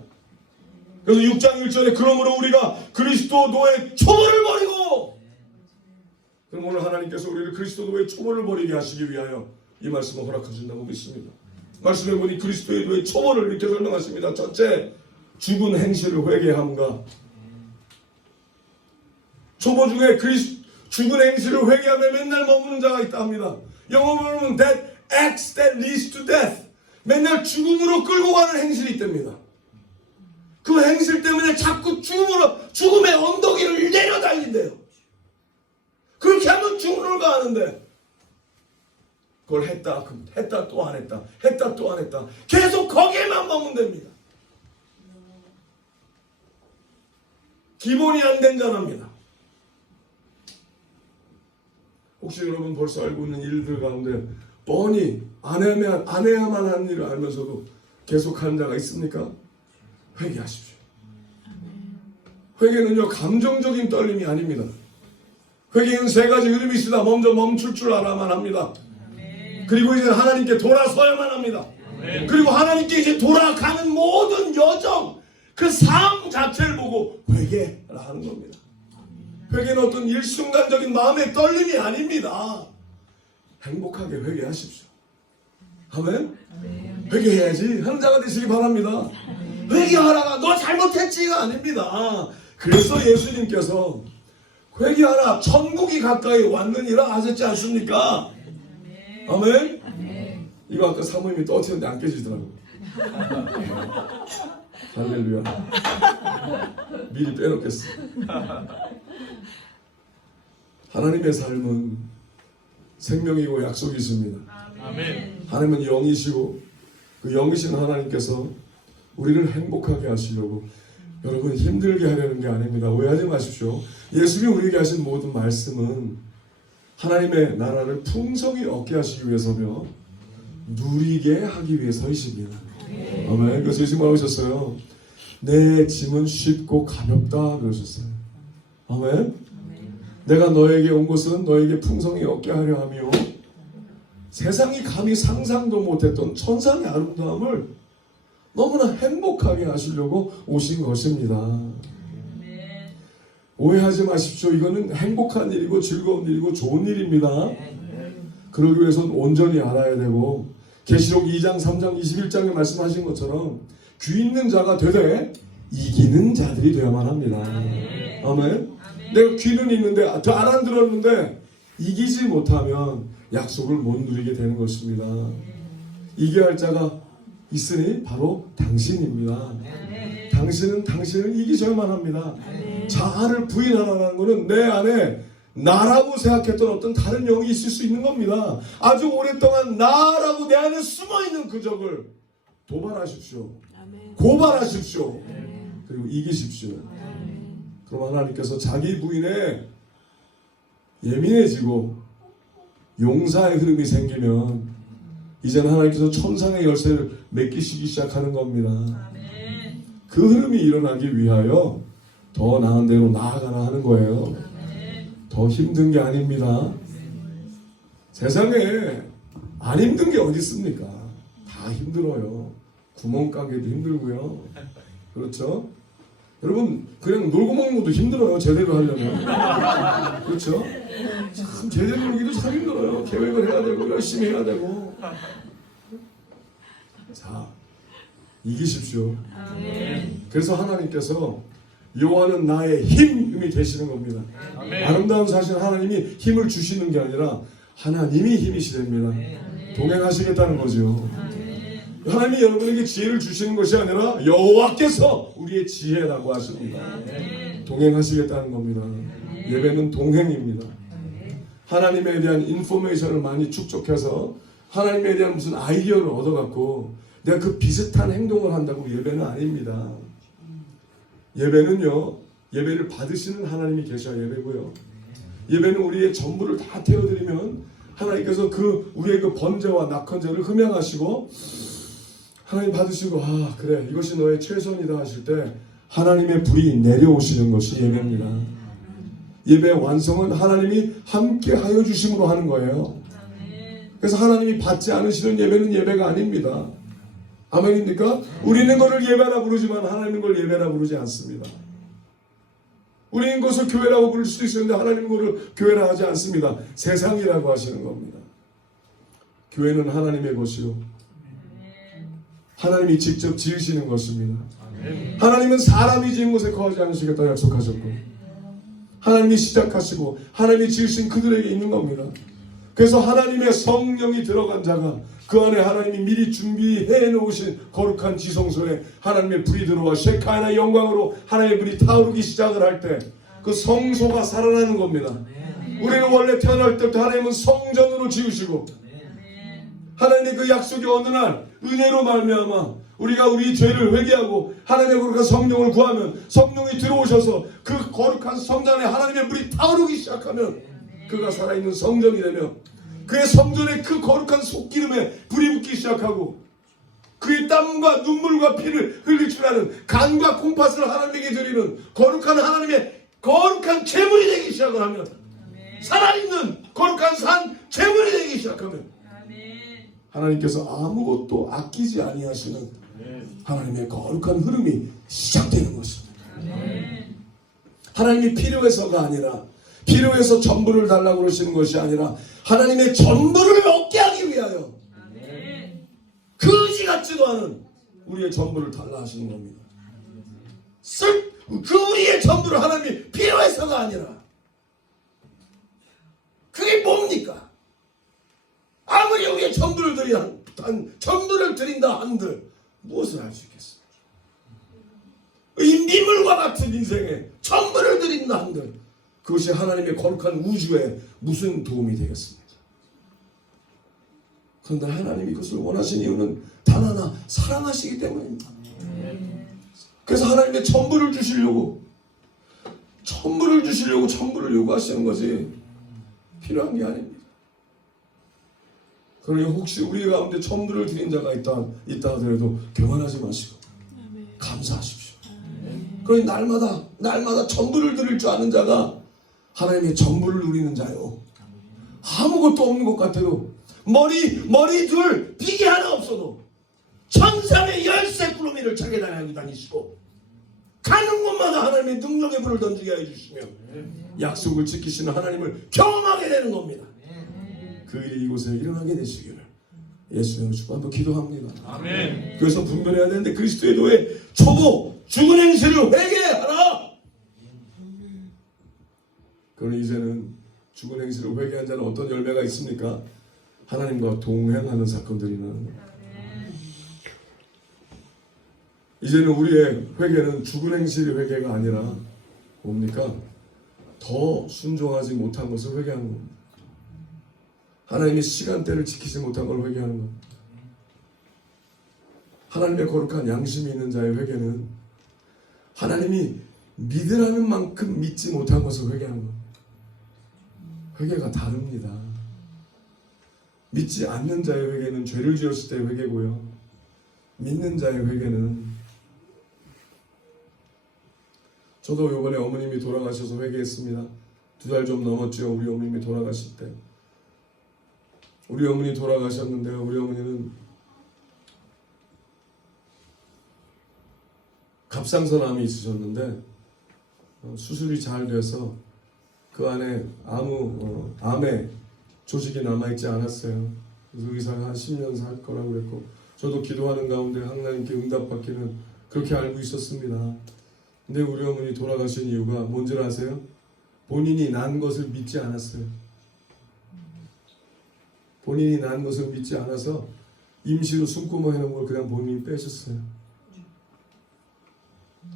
그래서 6장 1절에 그러므로 우리가 그리스도도의 초보를 버리고, 그럼 오늘 하나님께서 우리를 그리스도도의 초보를 버리게 하시기 위하여 이 말씀을 허락하신다고 믿습니다. 말씀해 보니 그리스도의 도의 초보를 이렇게 설명하십니다. 첫째, 죽은 행실을 회개함과, 초보 중에 죽은 행실을 회개하며 맨날 머무는 자가 있다 합니다. 영어로 보면 that acts that leads to death. 맨날 죽음으로 끌고 가는 행실이 있답니다. 그 행실 때문에 자꾸 죽음의 언덕위를 내려달린대요. 그렇게 하면 죽음으로 가는데 그걸 했다 또 안 했다, 했다 또 안 했다, 계속 거기에만 머문답니다. 기본이 안 된 자랍니다. 혹시 여러분 벌써 알고 있는 일들 가운데 뻔히 안 해야만 하는 일을 알면서도 계속하는 자가 있습니까? 회개하십시오. 회개는요, 감정적인 떨림이 아닙니다. 회개는 세 가지 흐름이 있으나 먼저 멈출 줄 알아야만 합니다. 그리고 이제 하나님께 돌아서야만 합니다. 그리고 하나님께 이제 돌아가는 모든 여정, 그 삶 자체를 보고 회개라 하는 겁니다. 회개는 어떤 일순간적인 마음의 떨림이 아닙니다. 행복하게 회개하십시오. 아멘? 회개해야지 하는 자가 되시기 바랍니다. 회개하라가 너 잘못했지가 아닙니다. 그래서 예수님께서 회개하라, 천국이 가까이 왔느니라 하셨지 않습니까? 아멘? 이거 아까 사모님이 떠치는데 안 깨지더라고. 할렐루야. 미리 빼놓겠어. 하나님의 삶은 생명이고 약속이 있습니다. 아멘. 하나님은 영이시고 그 영이신 하나님께서 우리를 행복하게 하시려고 여러분 힘들게 하려는 게 아닙니다. 오해하지 마십시오. 예수님이 우리에게 하신 모든 말씀은 하나님의 나라를 풍성히 얻게 하시기 위해서며 누리게 하기 위해서이십니다. 아멘. 그래서 예수님 뭐라고 하셨어요? 내 짐은 쉽고 가볍다 그러셨어요. 아멘. 내가 너에게 온 것은 너에게 풍성히 얻게 하려 하며 세상이 감히 상상도 못했던 천상의 아름다움을 너무나 행복하게 하시려고 오신 것입니다. 오해하지 마십시오. 이거는 행복한 일이고 즐거운 일이고 좋은 일입니다. 그러기 위해서는 온전히 알아야 되고 계시록 2장 3장 21장에 말씀하신 것처럼 귀 있는 자가 되되 이기는 자들이 되어야만 합니다. 아멘. 내가 귀는 있는데 더 알아들었는데 이기지 못하면 약속을 못 누리게 되는 것입니다. 이겨야 할 자가 있으니 바로 당신입니다. 당신은 당신을 이기셔야만 합니다. 자아를 부인하라는 것은 내 안에 나라고 생각했던 어떤 다른 영이 있을 수 있는 겁니다. 아주 오랫동안 나라고 내 안에 숨어있는 그 적을 도발하십시오. 고발하십시오. 그리고 이기십시오. 그럼 하나님께서 자기 부인에 예민해지고 용사의 흐름이 생기면 이제는 하나님께서 천상의 열쇠를 맡기시기 시작하는 겁니다. 그 흐름이 일어나기 위하여 더 나은 데로 나아가라 하는 거예요. 더 힘든 게 아닙니다. 세상에 안 힘든 게 어디 있습니까? 다 힘들어요. 구멍가게도 힘들고요. 그렇죠? 여러분 그냥 놀고 먹는 것도 힘들어요. 제대로 하려면. 그렇죠? 참 제대로 놀기도 참 힘들어요. 계획을 해야 되고 열심히 해야 되고. 자, 이기십시오. 그래서 하나님께서 여호와는 나의 힘이 되시는 겁니다. 아름다운 사실, 하나님이 힘을 주시는 게 아니라 하나님이 힘이시 됩니다. 동행하시겠다는 거죠. 하나님이 여러분에게 지혜를 주시는 것이 아니라 여호와께서 우리의 지혜라고 하십니다. 동행하시겠다는 겁니다. 예배는 동행입니다. 하나님에 대한 인포메이션을 많이 축적해서 하나님에 대한 무슨 아이디어를 얻어갖고 내가 그 비슷한 행동을 한다고 예배는 아닙니다. 예배는요, 예배를 받으시는 하나님이 계셔야 예배고요. 예배는 우리의 전부를 다 태워드리면 하나님께서 그 우리의 그 번제와 낙헌제를 흠양하시고 하나님 받으시고, 아 그래 이것이 너의 최선이다 하실 때 하나님의 불이 내려오시는 것이 예배입니다. 예배의 완성은 하나님이 함께 하여 주심으로 하는 거예요. 그래서 하나님이 받지 않으시는 예배는 예배가 아닙니다. 아멘입니까? 우리는 것을 예배라 부르지만 하나님은 걸 예배라 부르지 않습니다. 우리는 것을 교회라고 부를 수도 있었는데 하나님은 것을 교회라 하지 않습니다. 세상이라고 하시는 겁니다. 교회는 하나님의 것이요, 하나님이 직접 지으시는 것입니다. 하나님은 사람이 지은 곳에 거하지 않으시겠다 약속하셨고, 하나님이 시작하시고 하나님이 지으신 그들에게 있는 겁니다. 그래서 하나님의 성령이 들어간 자가 그 안에 하나님이 미리 준비해 놓으신 거룩한 지성소에 하나님의 불이 들어와 셰카야나 영광으로 하나님의 불이 타오르기 시작을 할 때 그 성소가 살아나는 겁니다. 우리는 원래 태어날 때부터 하나님은 성전으로 지으시고 하나님의 그 약속이 어느 날 은혜로 말미암아 우리가 우리 죄를 회개하고 하나님의 거룩한 성령을 구하면 성령이 들어오셔서 그 거룩한 성전에 하나님의 불이 타오르기 시작하면 그가 살아있는 성전이 되며 그의 성전에 그 거룩한 속기름에 불이 붙기 시작하고 그의 땀과 눈물과 피를 흘릴 줄 아는 간과 콩팥을 하나님에게 드리는 거룩한 하나님의 거룩한 제물이 되기 시작을 하면 살아있는 거룩한 산 제물이 되기 시작하면 하나님께서 아무것도 아끼지 아니하시는 하나님의 거룩한 흐름이 시작되는 것입니다. 하나님이 필요해서가 아니라 필요해서 전부를 달라고 그러시는 것이 아니라 하나님의 전부를 얻게 하기 위하여 그지 같지도 않은 우리의 전부를 달라 하시는 겁니다. 그 우리의 전부를 하나님이 필요해서가 아니라 그게 뭡니까? 아무리 우리의 전부를 드린다 한들 무엇을 할 수 있겠습니까? 이 미물과 같은 인생에 전부를 드린다 한들 그것이 하나님의 거룩한 우주에 무슨 도움이 되겠습니까? 그런데 하나님이 그것을 원하신 이유는 단 하나, 사랑하시기 때문입니다. 그래서 하나님의 전부를 주시려고 전부를 요구하시는 것이 필요한 게 아닙니다. 그러니 혹시 우리 가운데 전부를 드린 자가 있다 하더라도 교만하지 마시고 감사하십시오. 그러니 날마다 전부를 드릴 줄 아는 자가 하나님의 전부를 누리는 자요. 아무것도 없는 것 같아도 머리 둘 비계 하나 없어도 천삼의 열세 구름이를 차게 다니시고 가는 곳마다 하나님의 능력의 불을 던지게 해주시며 약속을 지키시는 하나님을 경험하게 되는 겁니다. 그 일이 이곳에 일어나게 되시기를 예수님을 주고 한번 기도합니다. 아멘. 그래서 분별해야 되는데 그리스도의 도에 초보 죽은 행실을 회개하라. 그러니 이제는 죽은 행실을 회개한 자는 어떤 열매가 있습니까? 하나님과 동행하는 사건들이 나는 거예요. 이제는 우리의 회개는 죽은 행실의 회개가 아니라 뭡니까? 더 순종하지 못한 것을 회개하는 겁니다. 하나님의 시간대를 지키지 못한 걸 회개하는 겁니다. 하나님의 거룩한 양심이 있는 자의 회개는 하나님이 믿으라는 만큼 믿지 못한 것을 회개하는 겁니다. 회개가 다릅니다. 믿지 않는 자의 회개는 죄를 지었을 때의 회개고요. 믿는 자의 회개는 저도 이번에 어머님이 돌아가셔서 회개했습니다. 2달 좀 넘었죠. 우리 어머님이 돌아가실 때 우리 어머니 돌아가셨는데요. 우리 어머니는 갑상선암이 있으셨는데 수술이 잘 돼서 그 안에 아무 암의 조직이 남아있지 않았어요. 그래서 의사가 한 10년 살 거라고 그랬고 저도 기도하는 가운데 하나님께 응답받기는 그렇게 알고 있었습니다. 근데 우리 어머니 돌아가신 이유가 뭔지 아세요? 본인이 난 것을 믿지 않았어요. 본인이 난 것을 믿지 않아서 임시로 숨구멍 해놓은 걸 그냥 본인이 빼셨어요.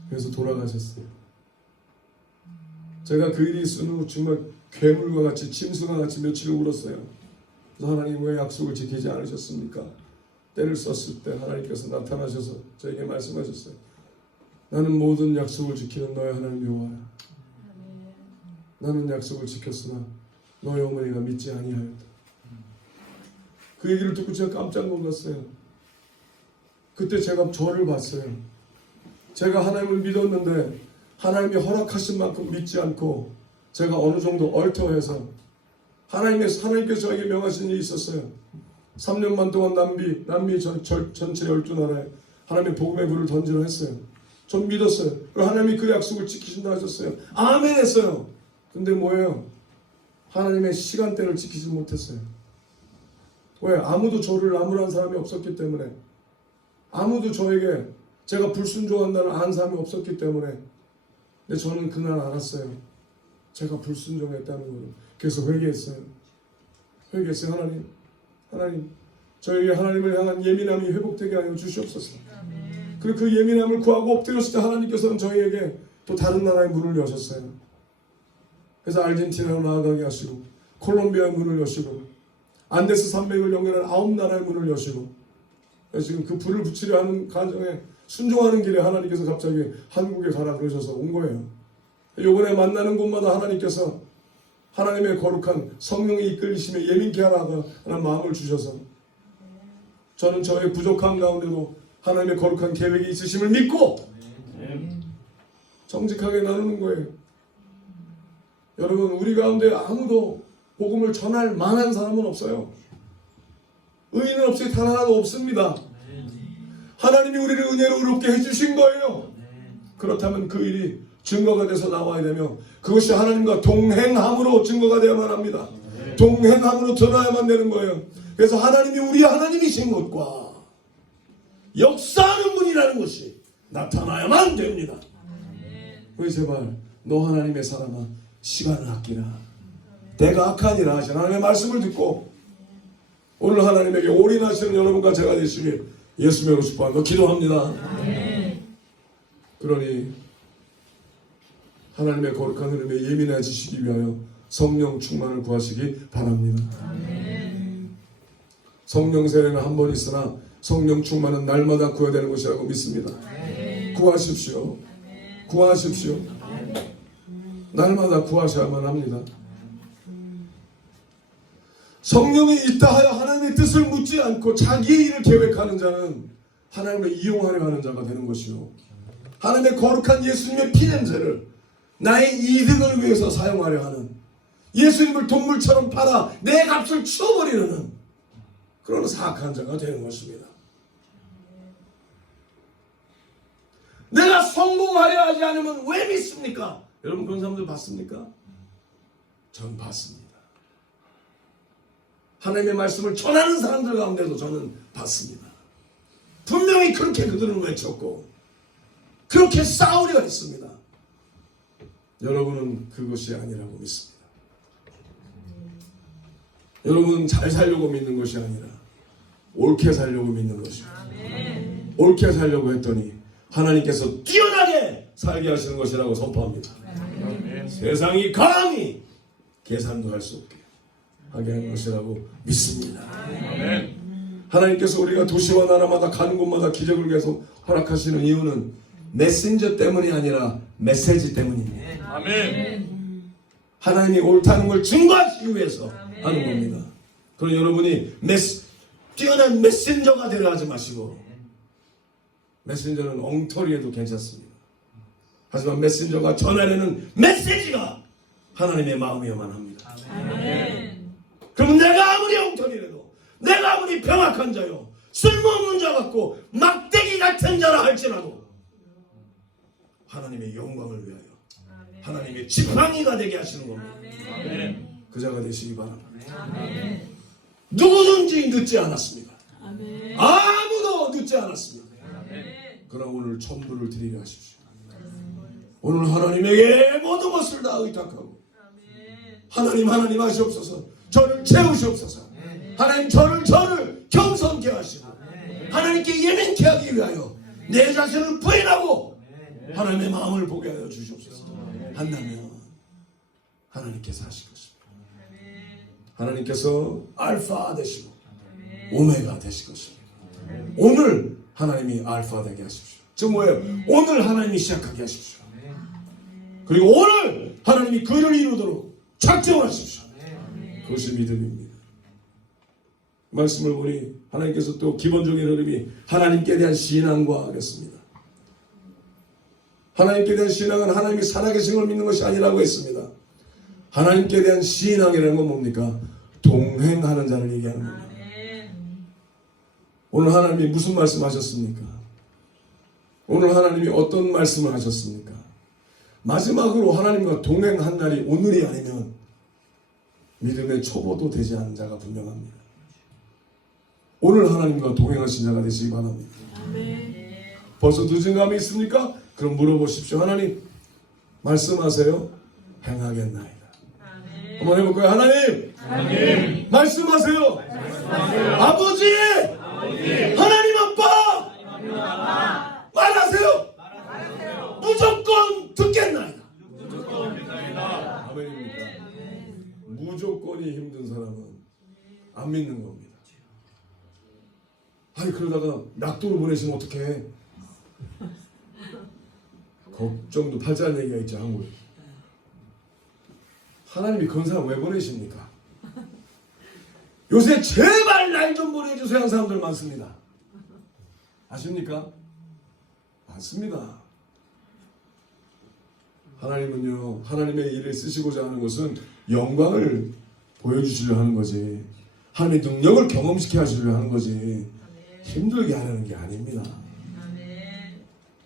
그래서 돌아가셨어요. 제가 그 일이 있은 후 정말 괴물과 같이 짐승과 같이 며칠을 울었어요. 그래서 하나님 왜 약속을 지키지 않으셨습니까? 때를 썼을 때 하나님께서 나타나셔서 저에게 말씀하셨어요. 나는 모든 약속을 지키는 너의 하나님 여호와야. 나는 약속을 지켰으나 너의 어머니가 믿지 아니하였다. 그 얘기를 듣고 제가 깜짝 놀랐어요. 그때 제가 저를 봤어요. 제가 하나님을 믿었는데 하나님이 허락하신 만큼 믿지 않고 제가 어느 정도 얼터해서 하나님께서 저에게 명하신 일이 있었어요. 3년만 동안 남미 전체 12나라에 하나님의 복음의 불을 던지려 했어요. 전 믿었어요. 그리고 하나님이 그 약속을 지키신다 하셨어요. 아멘 했어요. 근데 뭐예요? 하나님의 시간대를 지키지 못했어요. 왜? 아무도 저를 나무란 사람이 없었기 때문에, 아무도 저에게 제가 불순종한다는 아는 사람이 없었기 때문에. 근데 저는 그날 알았어요. 제가 불순종했다는 걸. 그래서 회개했어요. 하나님 저에게 하나님을 향한 예민함이 회복되게 하여 주시옵소서. 그리고 그 예민함을 구하고 엎드렸을 때 하나님께서는 저희에게 또 다른 나라의 문을 여셨어요. 그래서 아르헨티나로 나아가게 하시고 콜롬비아의 문을 여시고 안데스 산맥을 연결한 9나라의 문을 여시고, 지금 그 불을 붙이려 하는 과정에 순종하는 길에 하나님께서 갑자기 한국에 가라 그러셔서 온 거예요. 이번에 만나는 곳마다 하나님께서 하나님의 거룩한 성령의 이끌리심에 예민케 하라는 마음을 주셔서 저는 저의 부족함 가운데도 하나님의 거룩한 계획이 있으심을 믿고 정직하게 나누는 거예요. 여러분, 우리 가운데 아무도 복음을 전할 만한 사람은 없어요. 의인은 없이 단 하나도 없습니다. 하나님이 우리를 은혜로 의롭게 해주신 거예요. 그렇다면 그 일이 증거가 돼서 나와야 되며 그것이 하나님과 동행함으로 증거가 되어야만 합니다. 동행함으로 드러나야만 되는 거예요. 그래서 하나님이 우리 하나님이신 것과 역사하는 분이라는 것이 나타나야만 됩니다. 그래서 제발 너 하나님의 사람아 시간을 아끼라. 내가 악하니라 하신 하나님의 말씀을 듣고 오늘 하나님에게 올인하시는 여러분과 제가 되시길 예수님으로 축복하며 기도합니다. 그러니 하나님의 거룩한 흐름에 예민해지시기 위하여 성령 충만을 구하시기 바랍니다. 성령 세례는 한 번 있으나 성령 충만은 날마다 구해야 되는 것이라고 믿습니다. 구하십시오. 구하십시오. 날마다 구하셔야만 합니다. 성령이 있다 하여 하나님의 뜻을 묻지 않고 자기의 일을 계획하는 자는 하나님을 이용하려 하는 자가 되는 것이요, 하나님의 거룩한 예수님의 피냄새를 나의 이득을 위해서 사용하려 하는, 예수님을 동물처럼 팔아 내 값을 치워버리는 그런 사악한 자가 되는 것입니다. 내가 성공하려 하지 않으면 왜 믿습니까? 여러분 그런 사람들 봤습니까? 전 봤습니다. 하나님의 말씀을 전하는 사람들 가운데도 저는 봤습니다. 분명히 그렇게 그들은 외쳤고 그렇게 싸우려 했습니다. 여러분은 그것이 아니라고 믿습니다. 여러분은 잘 살려고 믿는 것이 아니라 옳게 살려고 믿는 것입니다. 옳게 살려고 했더니 하나님께서 뛰어나게 살게 하시는 것이라고 선포합니다. 세상이 감히 계산도 할 수 없게 하게 한 것이라고 믿습니다. 하나님께서 우리가 도시와 나라마다 가는 곳마다 기적을 계속 허락하시는 이유는 메신저 때문이 아니라 메시지 때문입니다. 하나님이 옳다는 걸 증거하시기 위해서 하는 겁니다. 그럼 여러분이 뛰어난 메신저가 되려 하지 마시고, 메신저는 엉터리에도 괜찮습니다. 하지만 메신저가 전하려는 메시지가 하나님의 마음이어야만 합니다. 그럼 내가 아무리 엉터리라도 내가 아무리 병악한 자요 쓸모없는 자 같고 막대기 같은 자라 할지라도 하나님의 영광을 위하여 하나님의 지팡이가 되게 하시는 겁니다. 아멘. 그 자가 되시기 바랍니다. 누구든지 늦지 않았습니다. 아무도 늦지 않았습니다. 그러나 오늘 천부를 드리게 하십시오. 오늘 하나님에게 모든 것을 다 의탁하고 하나님 하시옵소서. 저를 채우시옵소서. 하나님 저를 겸손케 하시고 하나님께 예민케 하기 위하여 내 자신을 부인하고 하나님의 마음을 보게 하여 주시옵소서. 한다면 하나님께서 하실 것입니다. 하나님께서 알파 되시고 오메가 되실 것입니다. 오늘 하나님이 알파 되게 하십시오. 즉 뭐예요? 오늘 하나님이 시작하게 하십시오. 그리고 오늘 하나님이 그를 이루도록 작정을 하십시오. 그것이 믿음입니다. 말씀을 보니 하나님께서 또 기본적인 흐름이 하나님께 대한 신앙과 하겠습니다. 하나님께 대한 신앙은 하나님이 살아계신 걸 믿는 것이 아니라고 했습니다. 하나님께 대한 신앙이라는 건 뭡니까? 동행하는 자를 얘기하는 겁니다. 오늘 하나님이 무슨 말씀하셨습니까? 오늘 하나님이 어떤 말씀을 하셨습니까? 마지막으로 하나님과 동행한 날이 오늘이 아니면 믿음의 초보도 되지 않은 자가 분명합니다. 오늘 하나님과 동행하신 자가 되시기 바랍니다. 벌써 늦은 감이 있습니까? 그럼 물어보십시오. 하나님 말씀하세요. 행하겠나이다. 한번 해볼까요? 하나님 말씀하세요. 아버지 하나님 아빠 말하세요. 무조건 듣겠나이다. 아멘입니까? 무조건이 힘든 사람은 안 믿는 겁니다. 아니 그러다가 낙도로 보내시면 어떡해? 걱정도 팔자는 얘기가 있죠. 한국에. 하나님이 그런 사람 왜 보내십니까? 요새 제발 날 좀 보내주세요 하는 사람들 많습니다. 아십니까? 많습니다. 하나님은요, 하나님의 일을 쓰시고자 하는 것은 영광을 보여주시려 하는 거지, 하나님의 능력을 경험시켜 하시려 하는 거지, 힘들게 하려는 게 아닙니다.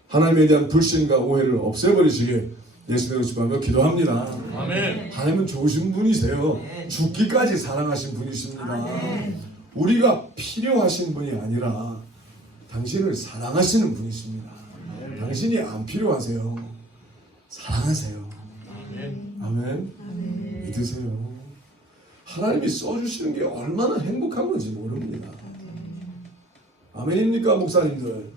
하나님에 대한 불신과 오해를 없애버리시게 예수님의 주방과 기도합니다. 아멘. 하나님은 좋으신 분이세요. 죽기까지 사랑하신 분이십니다. 우리가 필요하신 분이 아니라 당신을 사랑하시는 분이십니다. 당신이 안 필요하세요. 사랑하세요. 아멘. 믿으세요. 하나님이 써주시는 게 얼마나 행복한 건지 모릅니다. 아멘입니까 목사님들?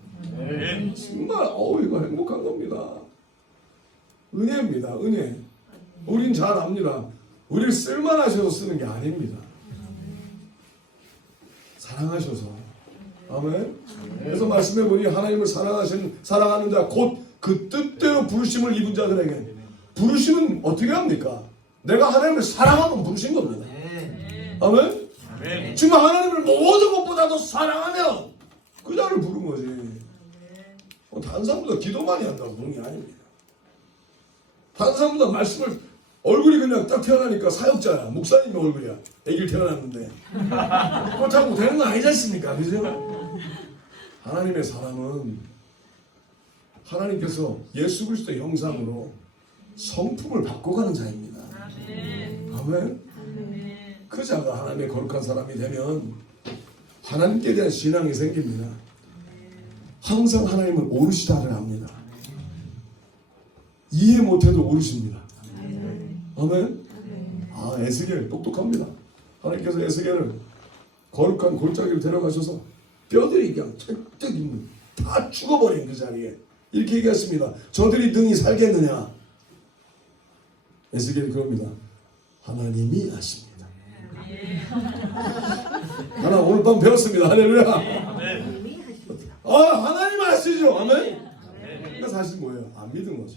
정말 이거 행복한 겁니다. 은혜입니다. 은혜. 우린 잘 압니다. 우리를 쓸만하셔서 쓰는 게 아닙니다. 사랑하셔서. 아멘. 그래서 말씀해 보니 하나님을 사랑하는 자 곧 그 뜻대로 부르심을 입은 자들에게, 부르심은 어떻게 합니까? 내가 하나님을 사랑하면 부르신 겁니다. 아멘. 정말 하나님을 모든 것보다도 사랑하면 그 자를 부른 거지. 다른 사람보다 기도 많이 한다고 부른 게 아닙니다. 다른 사람보다 말씀을, 얼굴이 그냥 딱 태어나니까 사역자야, 목사님의 얼굴이야. 애기를 태어났는데 그렇다고 되는 건 아니지 않습니까? 그죠? 하나님의 사람은 하나님께서 예수 그리스도의 형상으로 성품을 바꿔가는 자입니다. 아멘. 그 자가 하나님의 거룩한 사람이 되면 하나님께 대한 신앙이 생깁니다. 항상 하나님을 오르시다를 합니다. 이해 못해도 오르십니다. 아멘. 에스겔 똑똑합니다. 하나님께서 에스겔을 거룩한 골짜기로 데려가셔서 뼈들이 그냥 찰떡 있는, 다 죽어버린 그 자리에 이렇게 얘기했습니다. 저들이 능히 살겠느냐? 에스겔이 그럽니다. 하나님이 아십니다. 하나 오늘 밤 배웠습니다. 할렐루야. 하나님 아시죠? 아멘. 그러니까 사실 뭐예요? 안 믿은 거죠.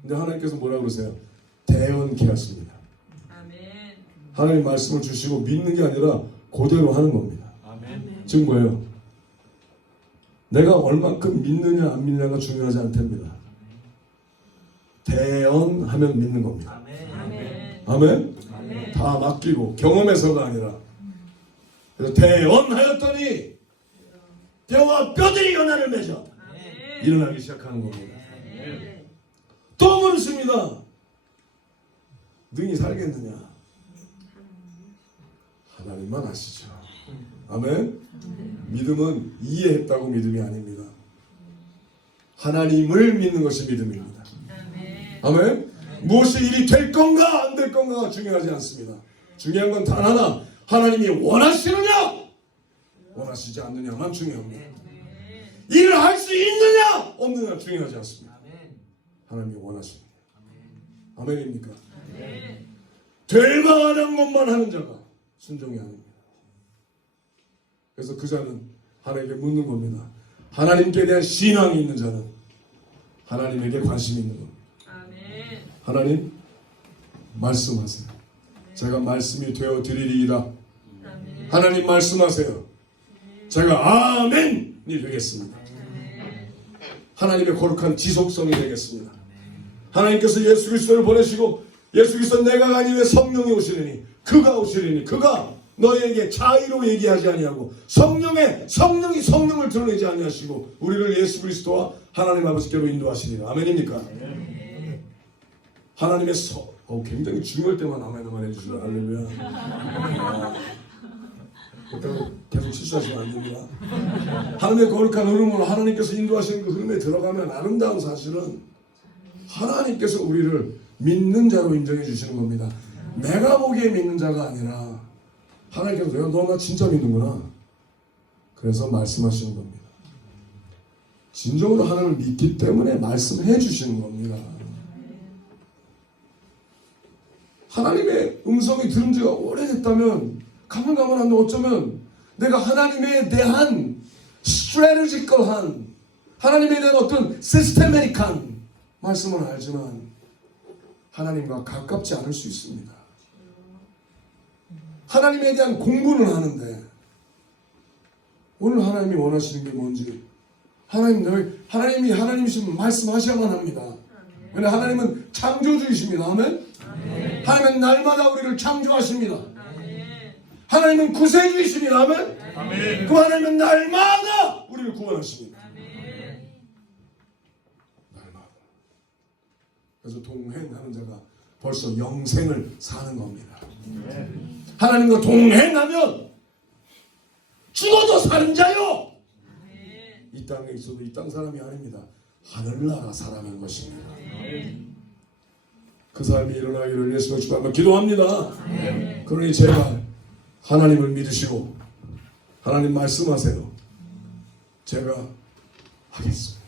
근데 하나님께서 뭐라고 그러세요? 대언케 하십니다. 하나님 말씀을 주시고 믿는 게 아니라 그대로 하는 겁니다. 지금 뭐예요? 내가 얼만큼 믿느냐 안 믿느냐가 중요하지 않답니다. 대언하면 믿는 겁니다. 아멘. 다 맡기고 경험에서가 아니라 그래서 대언하였더니 뼈와 뼈들이 연하를 맺어 일어나기 시작하는 겁니다. 또 물으십니다. 능히 살겠느냐? 하나님만 아시죠. 아멘. 믿음은 이해했다고 믿음이 아닙니다. 하나님을 믿는 것이 믿음입니다. 아멘. 무엇이 일이 될 건가 안 될 건가가 중요하지 않습니다. 중요한 건 단 하나, 하나님이 원하시느냐 원하시지 않느냐만 중요합니다. 일을 할 수 있느냐 없느냐 중요하지 않습니다. 하나님이 원하십니다. 아멘입니까? 될 만한 것만 하는 자가 순종이 아닙니다. 그래서 그 자는 하나님께 묻는 겁니다. 하나님께 대한 신앙이 있는 자는 하나님에게 관심이 있는 겁니다. 하나님 말씀하세요. 제가 말씀이 되어 드리리이다. 하나님 말씀하세요. 제가 아멘이 되겠습니다. 하나님의 거룩한 지속성이 되겠습니다. 하나님께서 예수 그리스도를 보내시고 예수 그리스도 내가 아니면 성령이 오시리니 그가 오시리니 그가 너희에게 자의로 얘기하지 아니하고 성령이 성령을 드러내지 아니하시고 우리를 예수 그리스도와 하나님 아버지께로 인도하시리라. 아멘입니까? 하나님의 굉장히 중요할 때만 아멘 해주시네. 할렐루야. 그렇다고 계속 실수하시면 안 됩니다. 하나님의 거룩한 흐름으로 하나님께서 인도하시는 그 흐름에 들어가면 아름다운 사실은 하나님께서 우리를 믿는 자로 인정해 주시는 겁니다. 내가 보기에 믿는 자가 아니라 하나님께서 너 나 진짜 믿는구나. 그래서 말씀하시는 겁니다. 진정으로 하나님을 믿기 때문에 말씀해 주시는 겁니다. 하나님의 음성이 들은 지가 오래됐다면 가만한데 어쩌면 내가 하나님에 대한 스트래티컬한 하나님에 대한 어떤 시스테메틱한 말씀은 알지만 하나님과 가깝지 않을 수 있습니다. 하나님에 대한 공부는 하는데 오늘 하나님이 원하시는 게 뭔지 하나님이시면 말씀하셔야만 합니다. 근데 하나님은 창조주이십니다. 아멘? 하나님은 날마다 우리를 창조하십니다. 하나님은 구세주이십니다. 아멘? 그 하나님은 날마다 우리를 구원하십니다. 날마다. 그래서 동행하는 자가 벌써 영생을 사는 겁니다. 하나님과 동행하면 죽어도 사는 자요. 이 땅에 있어도 이 땅 사람이 아닙니다. 하늘나라 사람인 것입니다. 그 삶이 일어나기를 예수로 축원하며 기도합니다. 그러니 제발 하나님을 믿으시고 하나님 말씀하세요. 제가 하겠습니다.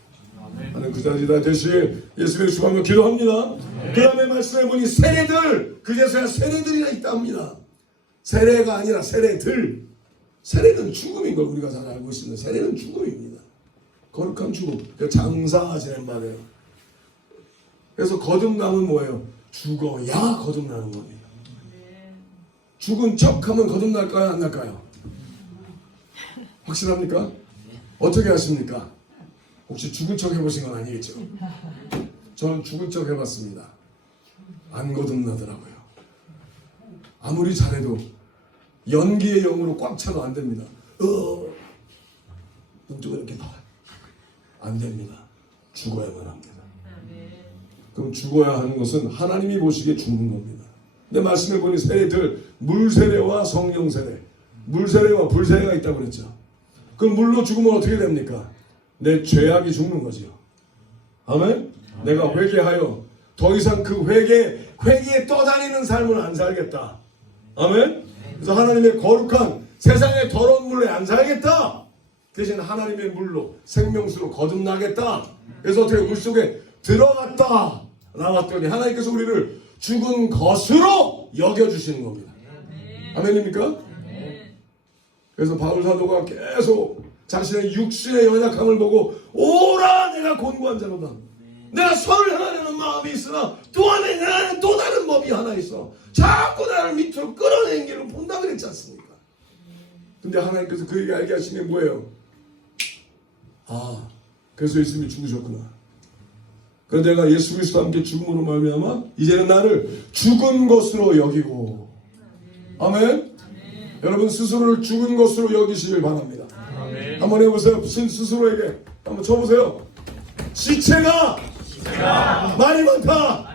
하나님 그 자리 다 되시길 예수로 축원하며 기도합니다. 그 다음에 말씀해 보니 세례들 그제서야 세례들이나 있다 합니다. 세례가 아니라 세례들. 세례는 죽음인 걸 우리가 잘 알고 있습니다. 세례는 죽음입니다. 거룩한 죽음. 장사하시는 말이에요. 그래서 거듭남은 뭐예요? 죽어야 거듭나는 겁니다. 죽은 척하면 거듭날까요? 안 날까요? 확실합니까? 어떻게 하십니까? 혹시 죽은 척 해보신 건 아니겠죠? 저는 죽은 척 해봤습니다. 안 거듭나더라고요. 아무리 잘해도 연기의 영으로 꽉 차도 안 됩니다. 눈쪽을 이렇게 봐. 안 됩니다. 죽어야만 합니다. 그럼 죽어야 하는 것은 하나님이 보시기에 죽는 겁니다. 근데 말씀해 보니 세례들 물세례와 성령세례 물세례와 불세례가 있다고 그랬죠. 그럼 물로 죽으면 어떻게 됩니까? 내 죄악이 죽는 거죠. 아멘? 내가 회개하여 더 이상 그 회개에 떠다니는 삶을 안 살겠다. 아멘? 그래서 하나님의 거룩한 세상의 더러운 물에 안 살겠다. 대신 하나님의 물로 생명수로 거듭나겠다. 그래서 어떻게 물속에 들어갔다 나왔더니 하나님께서 우리를 죽은 것으로 여겨주시는 겁니다. 아멘입니까? 그래서 바울 사도가 계속 자신의 육신의 연약함을 보고 오라 내가 곤고한 자로다. 내가 선을 행하려는 마음이 있으나 또 안에 나는 또 다른 법이 하나 있어. 자꾸 나를 밑으로 끌어내는 길로 본다 그랬지 않습니까? 근데 하나님께서 그에게 알게 하신 게 뭐예요? 그래서 예수님이 죽으셨구나. 그래서 내가 예수 그리스도와 함께 죽음으로 말미암아 이제는 나를 죽은 것으로 여기고 아멘? 여러분 스스로를 죽은 것으로 여기시길 바랍니다. 아멘. 한번 해보세요. 스스로에게 한번 쳐보세요. 시체가 말이 많다.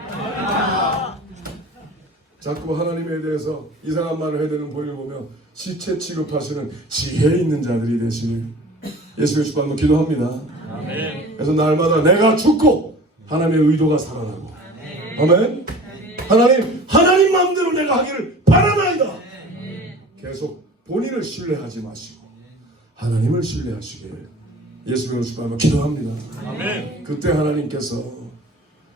자꾸 하나님에 대해서 이상한 말을 해야 되는 본인을 보면 시체 취급하시는 지혜 있는 자들이 되시길 예수 그리스도 한번 기도합니다. 아멘. 그래서 날마다 내가 죽고 하나님의 의도가 살아나고 아멘. 하나님 마음대로 내가 하기를 바라나이다. 계속 본인을 신뢰하지 마시고 하나님을 신뢰하시기를 예수 그리스도 한번 기도합니다. 아멘. 그때 하나님께서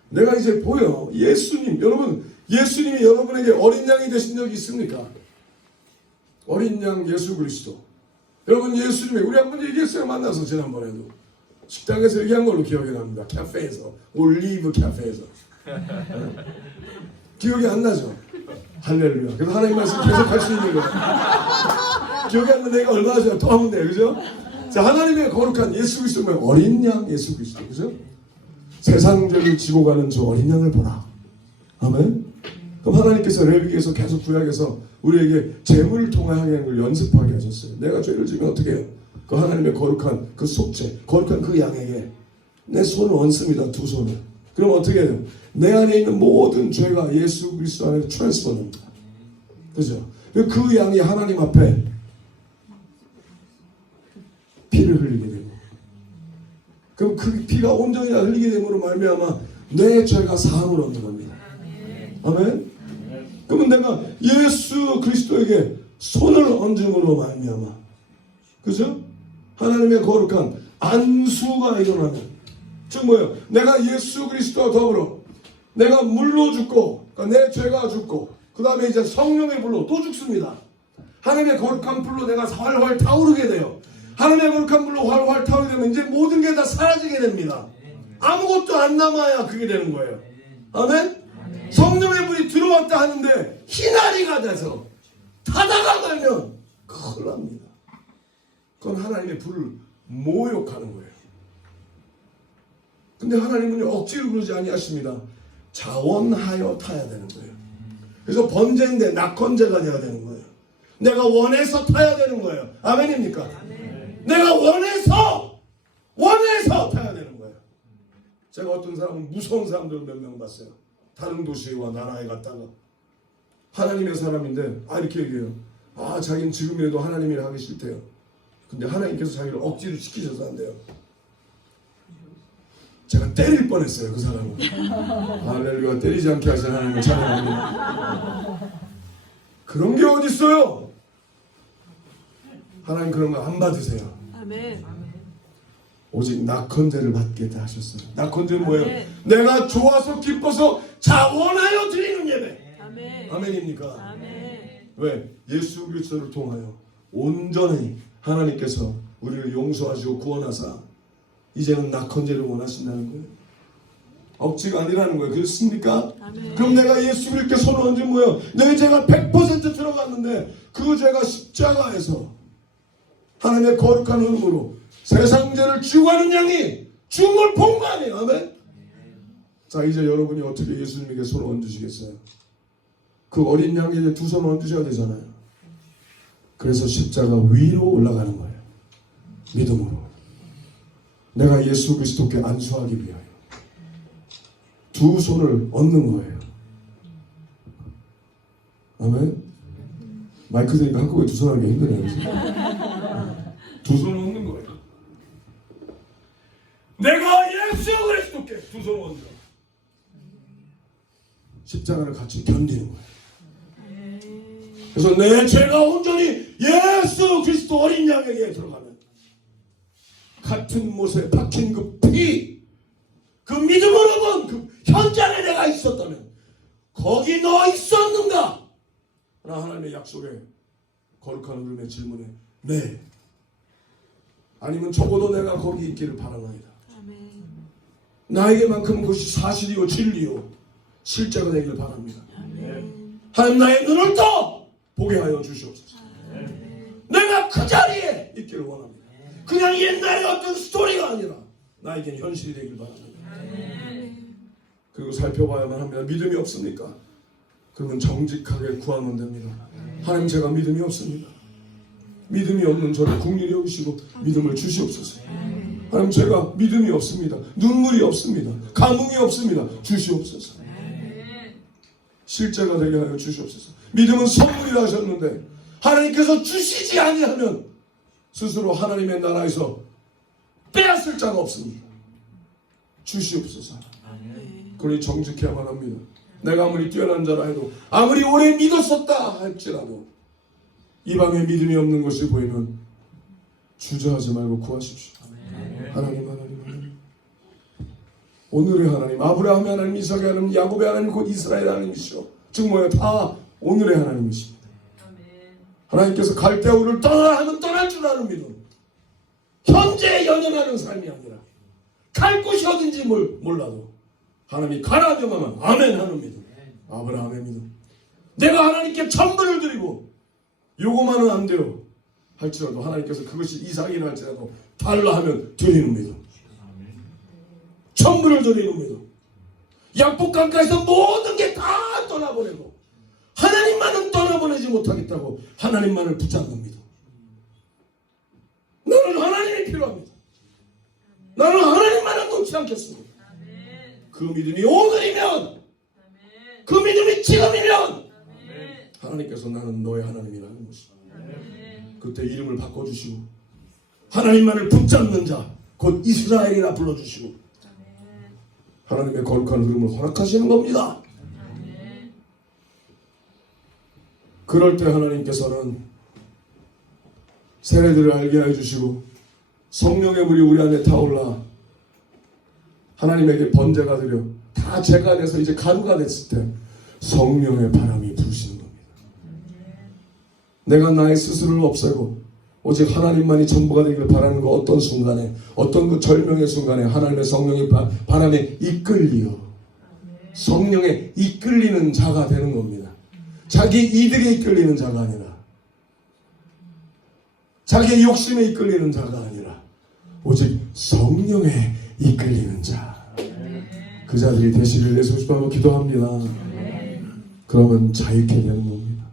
내가 이제 보여 예수님 여러분 예수님이 여러분에게 어린 양이 되신 적이 있습니까? 어린 양 예수 그리스도 여러분 예수님이 우리 한번 얘기했어요. 만나서 지난번에도 식당에서 얘기한 걸로 기억이 납니다. 카페에서 올리브 카페에서 기억이 안 나죠? 할렐루야. 그래서 하나님 말씀 계속 할 수 있는 거예요. 기억이 안 나는 내가 얼마나 좋아 또 하면 돼요. 그죠? 자, 하나님의 거룩한 예수 그리스도는 어린 양 예수 그리스도 그죠? 세상 죄를 지고 가는 저 어린 양을 보라. 아멘. 그럼 하나님께서 레위기에서 계속 구약에서 우리에게 재물을 통하는 걸 연습하게 하셨어요. 내가 죄를 지면 어떻게 해요? 그 하나님의 거룩한 그 속죄, 거룩한 그 양에게 내 손을 얹습니다. 두 손을. 그럼 어떻게 해요? 내 안에 있는 모든 죄가 예수 그리스도 안에 트랜스퍼됩니다. 그죠? 그 양이 하나님 앞에 피를 흘리게 되고 그럼 그 피가 온전히 다 흘리게 됨으로 말미암아 내 죄가 사함을 얻는 겁니다. 아멘? 그러면 내가 예수 그리스도에게 손을 얹음으로 말미암아 그죠? 하나님의 거룩한 안수가 일어나면 즉 뭐예요? 내가 예수 그리스도와 더불어 내가 물로 죽고 그러니까 내 죄가 죽고 그 다음에 이제 성령의 불로 또 죽습니다. 하나님의 거룩한 불로 내가 활활 타오르게 돼요. 하나님의 거룩한 불로 활활 타오르게 되면 이제 모든 게 다 사라지게 됩니다. 아무것도 안 남아야 그게 되는 거예요. 아멘? 성령의 불이 들어왔다 하는데 희나리가 돼서 타다가 가면 큰일 납니다. 그건 하나님의 불을 모욕하는 거예요. 근데 하나님은 억지로 그러지 아니하십니다. 자원하여 타야 되는 거예요. 그래서 번제인데 낙헌제가 돼야 되는 거예요. 내가 원해서 타야 되는 거예요. 아멘입니까? 내가 원해서 타야 되는 거예요. 제가 어떤 사람은 무서운 사람들 몇 명 봤어요. 다른 도시와 나라에 갔다가 하나님의 사람인데 이렇게 얘기해요. 자기는 지금이라도 하나님 일 하기 싫대요. 근데 하나님께서 자기를 억지로 시키셔서 안 돼요. 제가 때릴 뻔했어요. 그 사람을. 할렐루야. 때리지 않게 하시는 하나님을 찬양합니다. 그런 게 어디 있어요? 하나님 그런 거 안 받으세요. 아멘. 오직 낙헌제를 받게 하셨어요. 낙헌제는 뭐예요? 아멘. 내가 좋아서 기뻐서 자원하여 드리는 예배. 아멘. 아멘입니까? 아멘. 왜? 예수 그리스도를 통하여 온전히 하나님께서 우리를 용서하시고 구원하사 이제는 낙헌제를 원하신다는 거예요. 억지가 아니라는 거예요. 그렇습니까? 아멘. 그럼 내가 예수 그리스도께 손을 얹으면 뭐예요? 내 죄가 100% 들어갔는데 그 죄가 십자가에서 하나님의 거룩한 흐름으로 세상 죄를 지고 가는 양이 죽은 걸 본 거 아니에요. 아멘? 자, 이제 여러분이 어떻게 예수님에게 손을 얹으시겠어요? 그 어린 양에게 두 손을 얹으셔야 되잖아요. 그래서 십자가 위로 올라가는 거예요. 믿음으로. 내가 예수 그리스도께 안수하기 위하여 두 손을 얹는 거예요. 아멘? 마이크 되니까 한꺼번에 두 손 하기 힘드네요. 두 손을 얹는 거예요. 내가 예수 그리스도께 두 손을 얹어 십자가를 같이 견디는 거예요. 그래서 내 죄가 온전히 예수 그리스도 어린 양에게 들어가면 같은 못에 박힌 그 피, 그 믿음으로 본 그 현장에 내가 있었다면 거기 너 있었는가? 하나님의 약속에 거룩한 흐름의 질문에 네. 아니면 적어도 내가 거기 있기를 바라나이다. 아멘. 나에게만큼은 그것이 사실이요 진리요 실제가 되기를 바랍니다. 아멘. 하나님 나의 눈을 떠 보게 하여 주시옵소서. 내가 그 자리에 있기를 원합니다. 그냥 옛날의 어떤 스토리가 아니라 나에겐 현실이 되길 바랍니다. 그리고 살펴봐야만 합니다. 믿음이 없습니까? 그러면 정직하게 구하면 됩니다. 하나님 제가 믿음이 없습니다. 믿음이 없는 저를 긍휼히 여기시고 믿음을 주시옵소서. 하나님, 제가 믿음이 없습니다. 눈물이 없습니다. 감흥이 없습니다. 주시옵소서. 실제가 되게 하여 주시옵소서. 믿음은 선물이라 하셨는데 하나님께서 주시지 아니하면 스스로 하나님의 나라에서 빼앗을 자가 없습니다. 주시옵소서. 그러니 정직해야만 합니다. 내가 아무리 뛰어난 자라 해도, 아무리 오래 믿었었다 할지라도 이방에 믿음이 없는 것이 보이면 주저하지 말고 구하십시오. 하나님, 하나님. 오늘의 하나님, 아브라함의 하나님, 이삭의 하나님, 야곱의 하나님, 곧 이스라엘 하나님이시오. 즉 뭐예요? 다 오늘의 하나님이십니다. 하나님께서 갈대아우를 떠나라 하면 떠날 줄 아는 믿음, 현재에 연연하는 삶이 아니라 갈 곳이 어딘지 몰라도 하나님이 가라 명하면 아멘 하는 믿음, 아브라함의 믿음. 내가 하나님께 천불을 드리고 요거만은 안 돼요 할지라도 하나님께서 그것이 이삭이나 할지라도 달라 하면 드리는 믿음, 천불을 드리는 믿음. 약복강가에서 모든 게 다 떠나보내고 하나님만은 떠나보내지 못하겠다고 하나님만을 붙잡는 믿음. 나는 하나님이 필요합니다. 나는 하나님만은 놓지 않겠습니다. 그 믿음이 오늘이면, 그 믿음이 지금이면 하나님께서 나는 너의 하나님이라는 것입니다. 그때 이름을 바꿔주시고 하나님만을 붙잡는 자 곧 이스라엘이라 불러주시고 하나님의 거룩한 흐름을 허락하시는 겁니다. 그럴 때 하나님께서는 세례들을 알게 해주시고 성령의 물이 우리 안에 타올라 하나님에게 번제가 되려 다 제가 돼서 이제 가루가 됐을 때 성령의 바람이 부으시는 겁니다. 내가 나의 스스로를 없애고 오직 하나님만이 전부가 되기를 바라는 그 어떤 순간에, 어떤 그 절명의 순간에 하나님의 성령의 바람에 이끌리어 성령에 이끌리는 자가 되는 겁니다. 자기 이득에 이끌리는 자가 아니라, 자기 욕심에 이끌리는 자가 아니라 오직 성령에 이끌리는 자, 그 자들이 되시길 예수 주님으로 기도합니다. 그러면 자유케 되는 겁니다.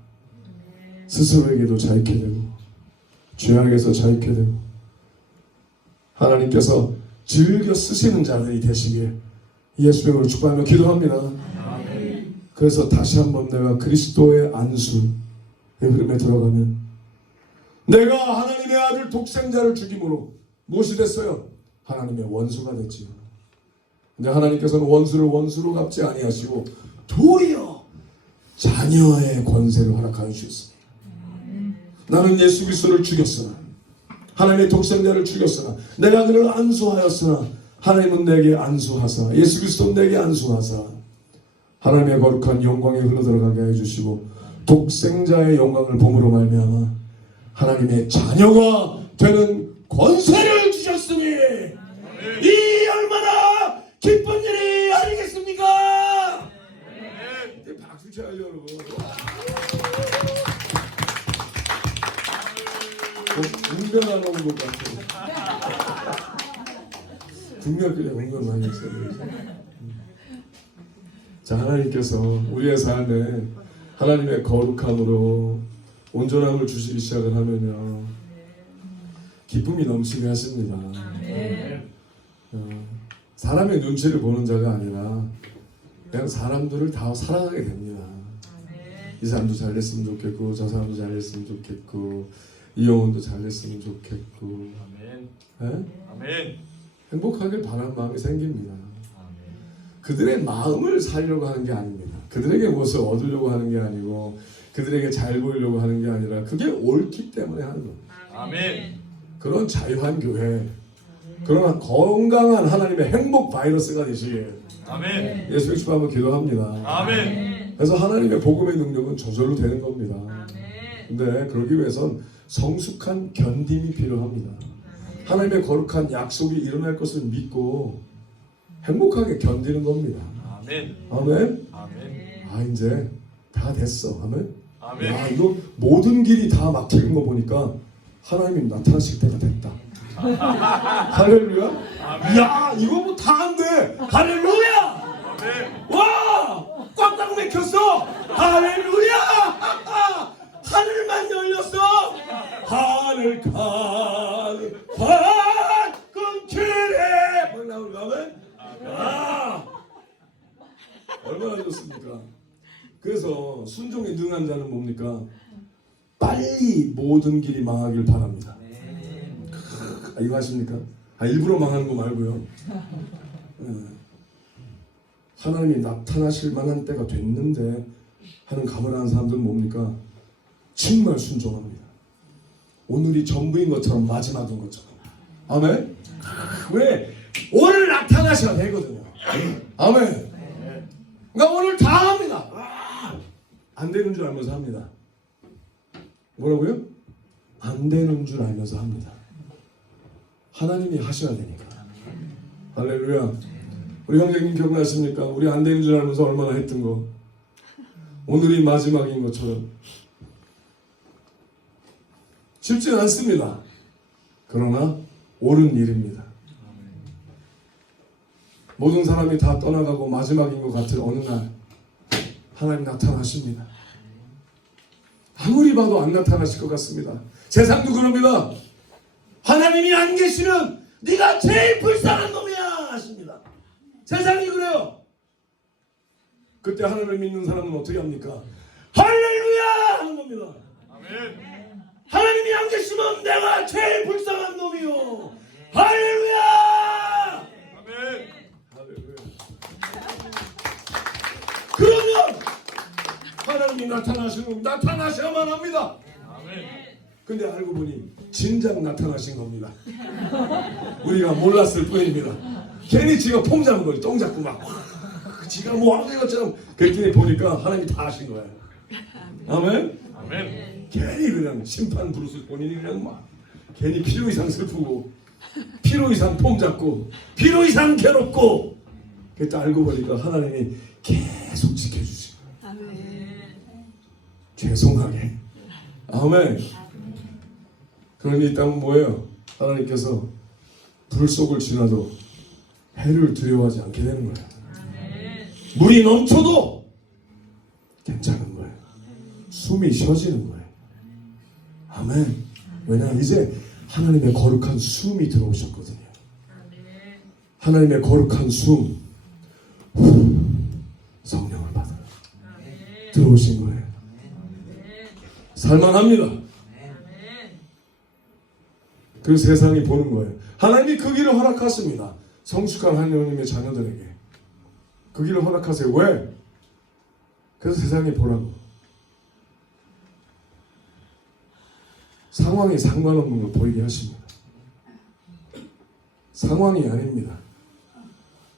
스스로에게도 자유케 되고 죄악에서 자유케 되고 하나님께서 즐겨 쓰시는 자들이 되시길 예수님으로 축복하며 기도합니다. 그래서 다시 한번 내가 그리스도의 안수의 흐름에 들어가면 내가 하나님의 아들 독생자를 죽임으로 무엇이 됐어요? 하나님의 원수가 됐지요. 근데 하나님께서는 원수를 원수로 갚지 아니하시고 도리어 자녀의 권세를 허락하여 주셨습니다. 나는 예수 그리스도를 죽였으나, 하나님의 독생자를 죽였으나, 내가 그를 안수하였으나 하나님은 내게 안수하사, 예수 그리스도는 내게 안수하사 하나님의 거룩한 영광에 흘러들어가게 해주시고 독생자의 영광을 봄으로 말미암아 하나님의 자녀가 되는 권세를 주셨으니 이 얼마나 기쁜 일이 아니겠습니까? 네. 박수 쳐야죠 여러분. 운명하는 것 같아요. 분명히 운명 많이 했어요. 자, 하나님께서 우리의 삶에 하나님의 거룩함으로 온전함을 주시기 시작을 하면요, 기쁨이 넘치게 하십니다. 사람의 눈치를 보는 자가 아니라 그냥 사람들을 다 사랑하게 됩니다. 이 사람도 잘 됐으면 좋겠고, 저 사람도 잘 됐으면 좋겠고, 이 영혼도 잘 됐으면 좋겠고, 아멘. 네? 아멘. 행복하길 바라는 마음이 생깁니다. 그들의 마음을 살려고 하는 게 아닙니다. 그들에게 무엇을 얻으려고 하는 게 아니고, 그들에게 잘 보이려고 하는 게 아니라 그게 옳기 때문에 하는 겁니다. 아멘. 그런 자유한 교회, 그런 건강한 하나님의 행복 바이러스가 되시길 아멘. 예수의 주님으로 기도합니다. 아멘. 그래서 하나님의 복음의 능력은 저절로 되는 겁니다. 근데 그러기 위해선 성숙한 견딤이 필요합니다. 하나님의 거룩한 약속이 일어날 것을 믿고 행복하게 견디는 겁니다. 아멘. 아멘. 아멘. 아, 이제 다 됐어. 아멘. 아멘. 야, 이거 모든 길이 다 막히는 거 보니까 하나님이 나타나실 때가 됐다. 할렐루야. 야, 이거 뭐 다 안 돼. 할렐루야. 아멘. 와, 꽉꽉 막혔어. 할렐루야. 하늘만 열렸어. 하늘 끊기래. 뭐 나올까 하면 얼마나 좋습니까? 그래서 순종에 능한 자는 뭡니까? 빨리 모든 길이 망하길 바랍니다. 이거 아십니까? 일부러 망하는 거 말고요. 하나님이 나타나실 만한 때가 됐는데 하는 가문한 사람들은 뭡니까? 정말 순종합니다. 오늘이 전부인 것처럼 마지막인 것처럼. 아멘? 왜? 오늘 나타나셔야 되거든요. 아멘. 그러니까 오늘 다 합니다. 안 되는 줄 알면서 합니다. 뭐라고요? 안 되는 줄 알면서 합니다. 하나님이 하셔야 되니까. 할렐루야. 우리 형제님 기억나십니까? 우리 안 되는 줄 알면서 얼마나 했던 거. 오늘이 마지막인 것처럼. 쉽지는 않습니다. 그러나 옳은 일입니다. 모든 사람이 다 떠나가고 마지막인 것 같은 어느 날 하나님 나타나십니다. 아무리 봐도 안 나타나실 것 같습니다. 세상도 그럽니다. 하나님이 안 계시면 네가 제일 불쌍한 놈이야 하십니다. 세상이 그래요. 그때 하나님을 믿는 사람은 어떻게 합니까? 할렐루야 하는 겁니다. 아멘. 하나님이 안 계시면 내가 제일 불쌍한 놈이요. 할렐루야. 아멘. 할렐루야. 그러면 하나님이 나타나셔야만 합니다. 아멘. 근데 알고 보니 진작 나타나신 겁니다. 우리가 몰랐을 뿐입니다. 괜히 지가 폼 잡은 거지. 똥 잡고 막 지가 뭐 하는 것처럼 그랬더니 보니까 하나님이 다 하신 거예요. 아멘. 아멘. 괜히 그냥 심판 부르실 본인이 그냥 막 괜히 필요 이상 슬프고 필요 이상 폼 잡고 필요 이상 괴롭고 그때 알고 보니까 하나님이 계속 지켜주시고 죄송하게. 아멘. 그러니 이 땅은 뭐예요? 하나님께서 불 속을 지나도 해를 두려워하지 않게 되는 거예요. 물이 넘쳐도 괜찮은 거예요. 숨이 쉬어지는 거예요. 아멘. 왜냐 이제 하나님의 거룩한 숨이 들어오셨거든요. 하나님의 거룩한 숨 성령을 받아요. 들어오신 거예요. 살만합니다. 그 세상이 보는 거예요. 하나님이 그 길을 허락하십니다. 성숙한 하나님의 자녀들에게 그 길을 허락하세요. 왜? 그래서 세상이 보라고. 상황이 상관없는 걸 보이게 하십니다. 상황이 아닙니다.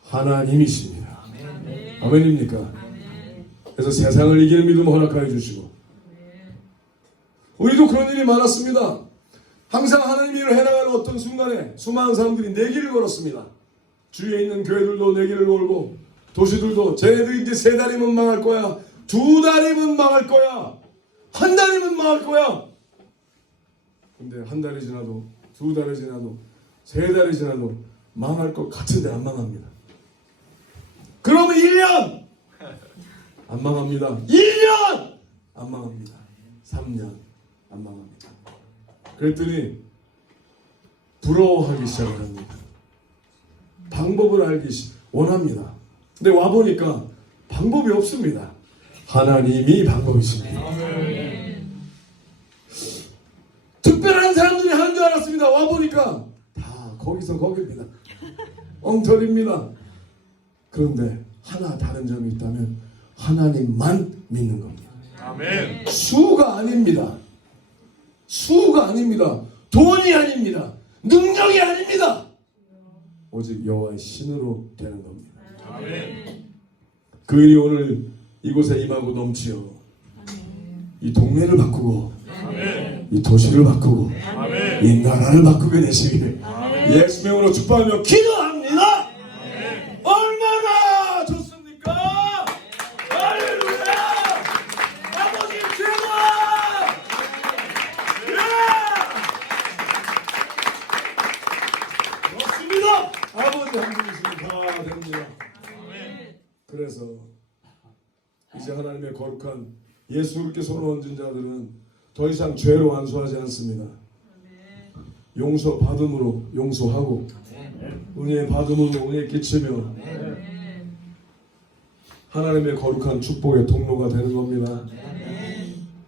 하나님이십니다. 아멘입니까? 그래서 세상을 이기는 믿음 허락하여 주시고 우리도 그런 일이 많았습니다. 항상 하나님 일을 해나가는 어떤 순간에 수많은 사람들이 내 길을 걸었습니다. 주위에 있는 교회들도 내 길을 걸고 도시들도 쟤네들이 이제 3달이면 망할 거야, 2달이면 망할 거야, 1달이면 망할 거야. 근데 1달이 지나도 2달이 지나도 3달이 지나도 망할 것 같은데 안 망합니다. 그러면 1년 안 망합니다. 1년 안 망합니다. 3년 안 망합니다. 그랬더니 부러워하기 시작을 합니다. 방법을 알기 원합니다. 근데 와보니까 방법이 없습니다. 하나님이 방법이십니다. 특별한 사람들이 하는 줄 알았습니다. 와보니까 다 거기서 거기입니다. 엉터리입니다. 그런데 하나 다른 점이 있다면 하나님만 믿는 겁니다. 아멘. 수가 아닙니다. 수가 아닙니다. 돈이 아닙니다. 능력이 아닙니다. 오직 여호와의 신으로 되는 겁니다. 아멘. 그 일이 오늘 이곳에 임하고 넘치어 이 동네를 바꾸고 아멘. 이 도시를 바꾸고 아멘. 이 나라를 바꾸게 되시기를 아멘. 예수 명으로 축복하며 기도합니다. 아멘. 얼마나 좋습니까? 할렐루야! 아버지 최고! 예! 좋습니다. 아버지 한 분이시면 다 됩니다. 그래서 이제 하나님의 거룩한 예수 그리스도께 손을 얹은 자들은 더 이상 죄로 안수하지 않습니다. 용서 받음으로 용서하고 은혜 받음으로 은혜 끼치며 하나님의 거룩한 축복의 통로가 되는 겁니다.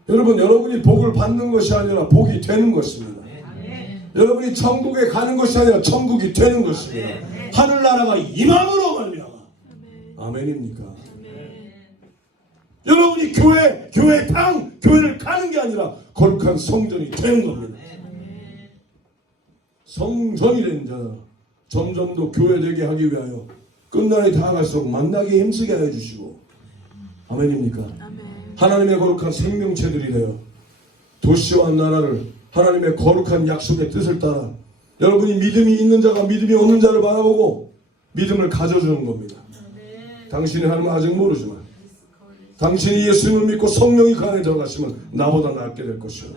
여러분, 여러분이 복을 받는 것이 아니라 복이 되는 것입니다. 여러분이 천국에 가는 것이 아니라 천국이 되는 것입니다. 하늘나라가 임함으로 말미암아. 아멘입니까? 여러분이 교회 당, 교회를 가는 게 아니라 거룩한 성전이 되는 겁니다. 성전이 된 자, 점점 더 교회되게 하기 위하여 끝날에 다가갈수록 만나기 힘쓰게 해주시고, 아멘입니까? 하나님의 거룩한 생명체들이 되어 도시와 나라를 하나님의 거룩한 약속의 뜻을 따라 여러분이 믿음이 있는 자가 믿음이 없는 자를 바라보고 믿음을 가져주는 겁니다. 당신이 하나님 아직 모르지만 당신이 예수님을 믿고 성령이 그 안에 들어가시면 나보다 낫게 될 것이요.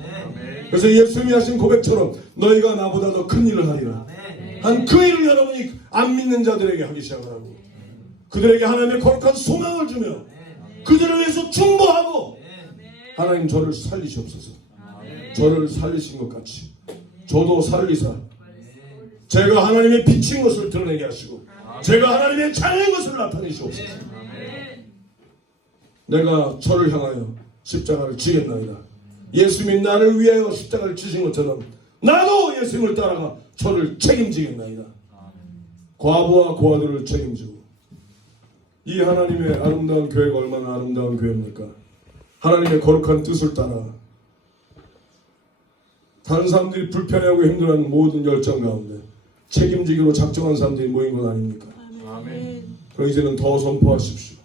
그래서 예수님이 하신 고백처럼 너희가 나보다 더 큰 일을 하리라 한 그 일을 여러분이 안 믿는 자들에게 하기 시작하라고, 그들에게 하나님의 거룩한 소망을 주며 그들을 위해서 중보하고, 하나님 저를 살리시옵소서. 저를 살리신 것 같이 저도 살리사 제가 하나님의 빛인 것을 드러내게 하시고 제가 하나님의 자녀인 것을 나타내시옵소서. 내가 저를 향하여 십자가를 지겠나이다. 예수님이 나를 위하여 십자가를 지신 것처럼 나도 예수님을 따라가 저를 책임지겠나이다. 과부와 고아들을 책임지고. 이 하나님의 아름다운 교회가 얼마나 아름다운 교회입니까? 하나님의 거룩한 뜻을 따라 다른 사람들이 불편해하고 힘들어하는 모든 열정 가운데 책임지기로 작정한 사람들이 모인 것 아닙니까? 그럼 이제는 더 선포하십시오.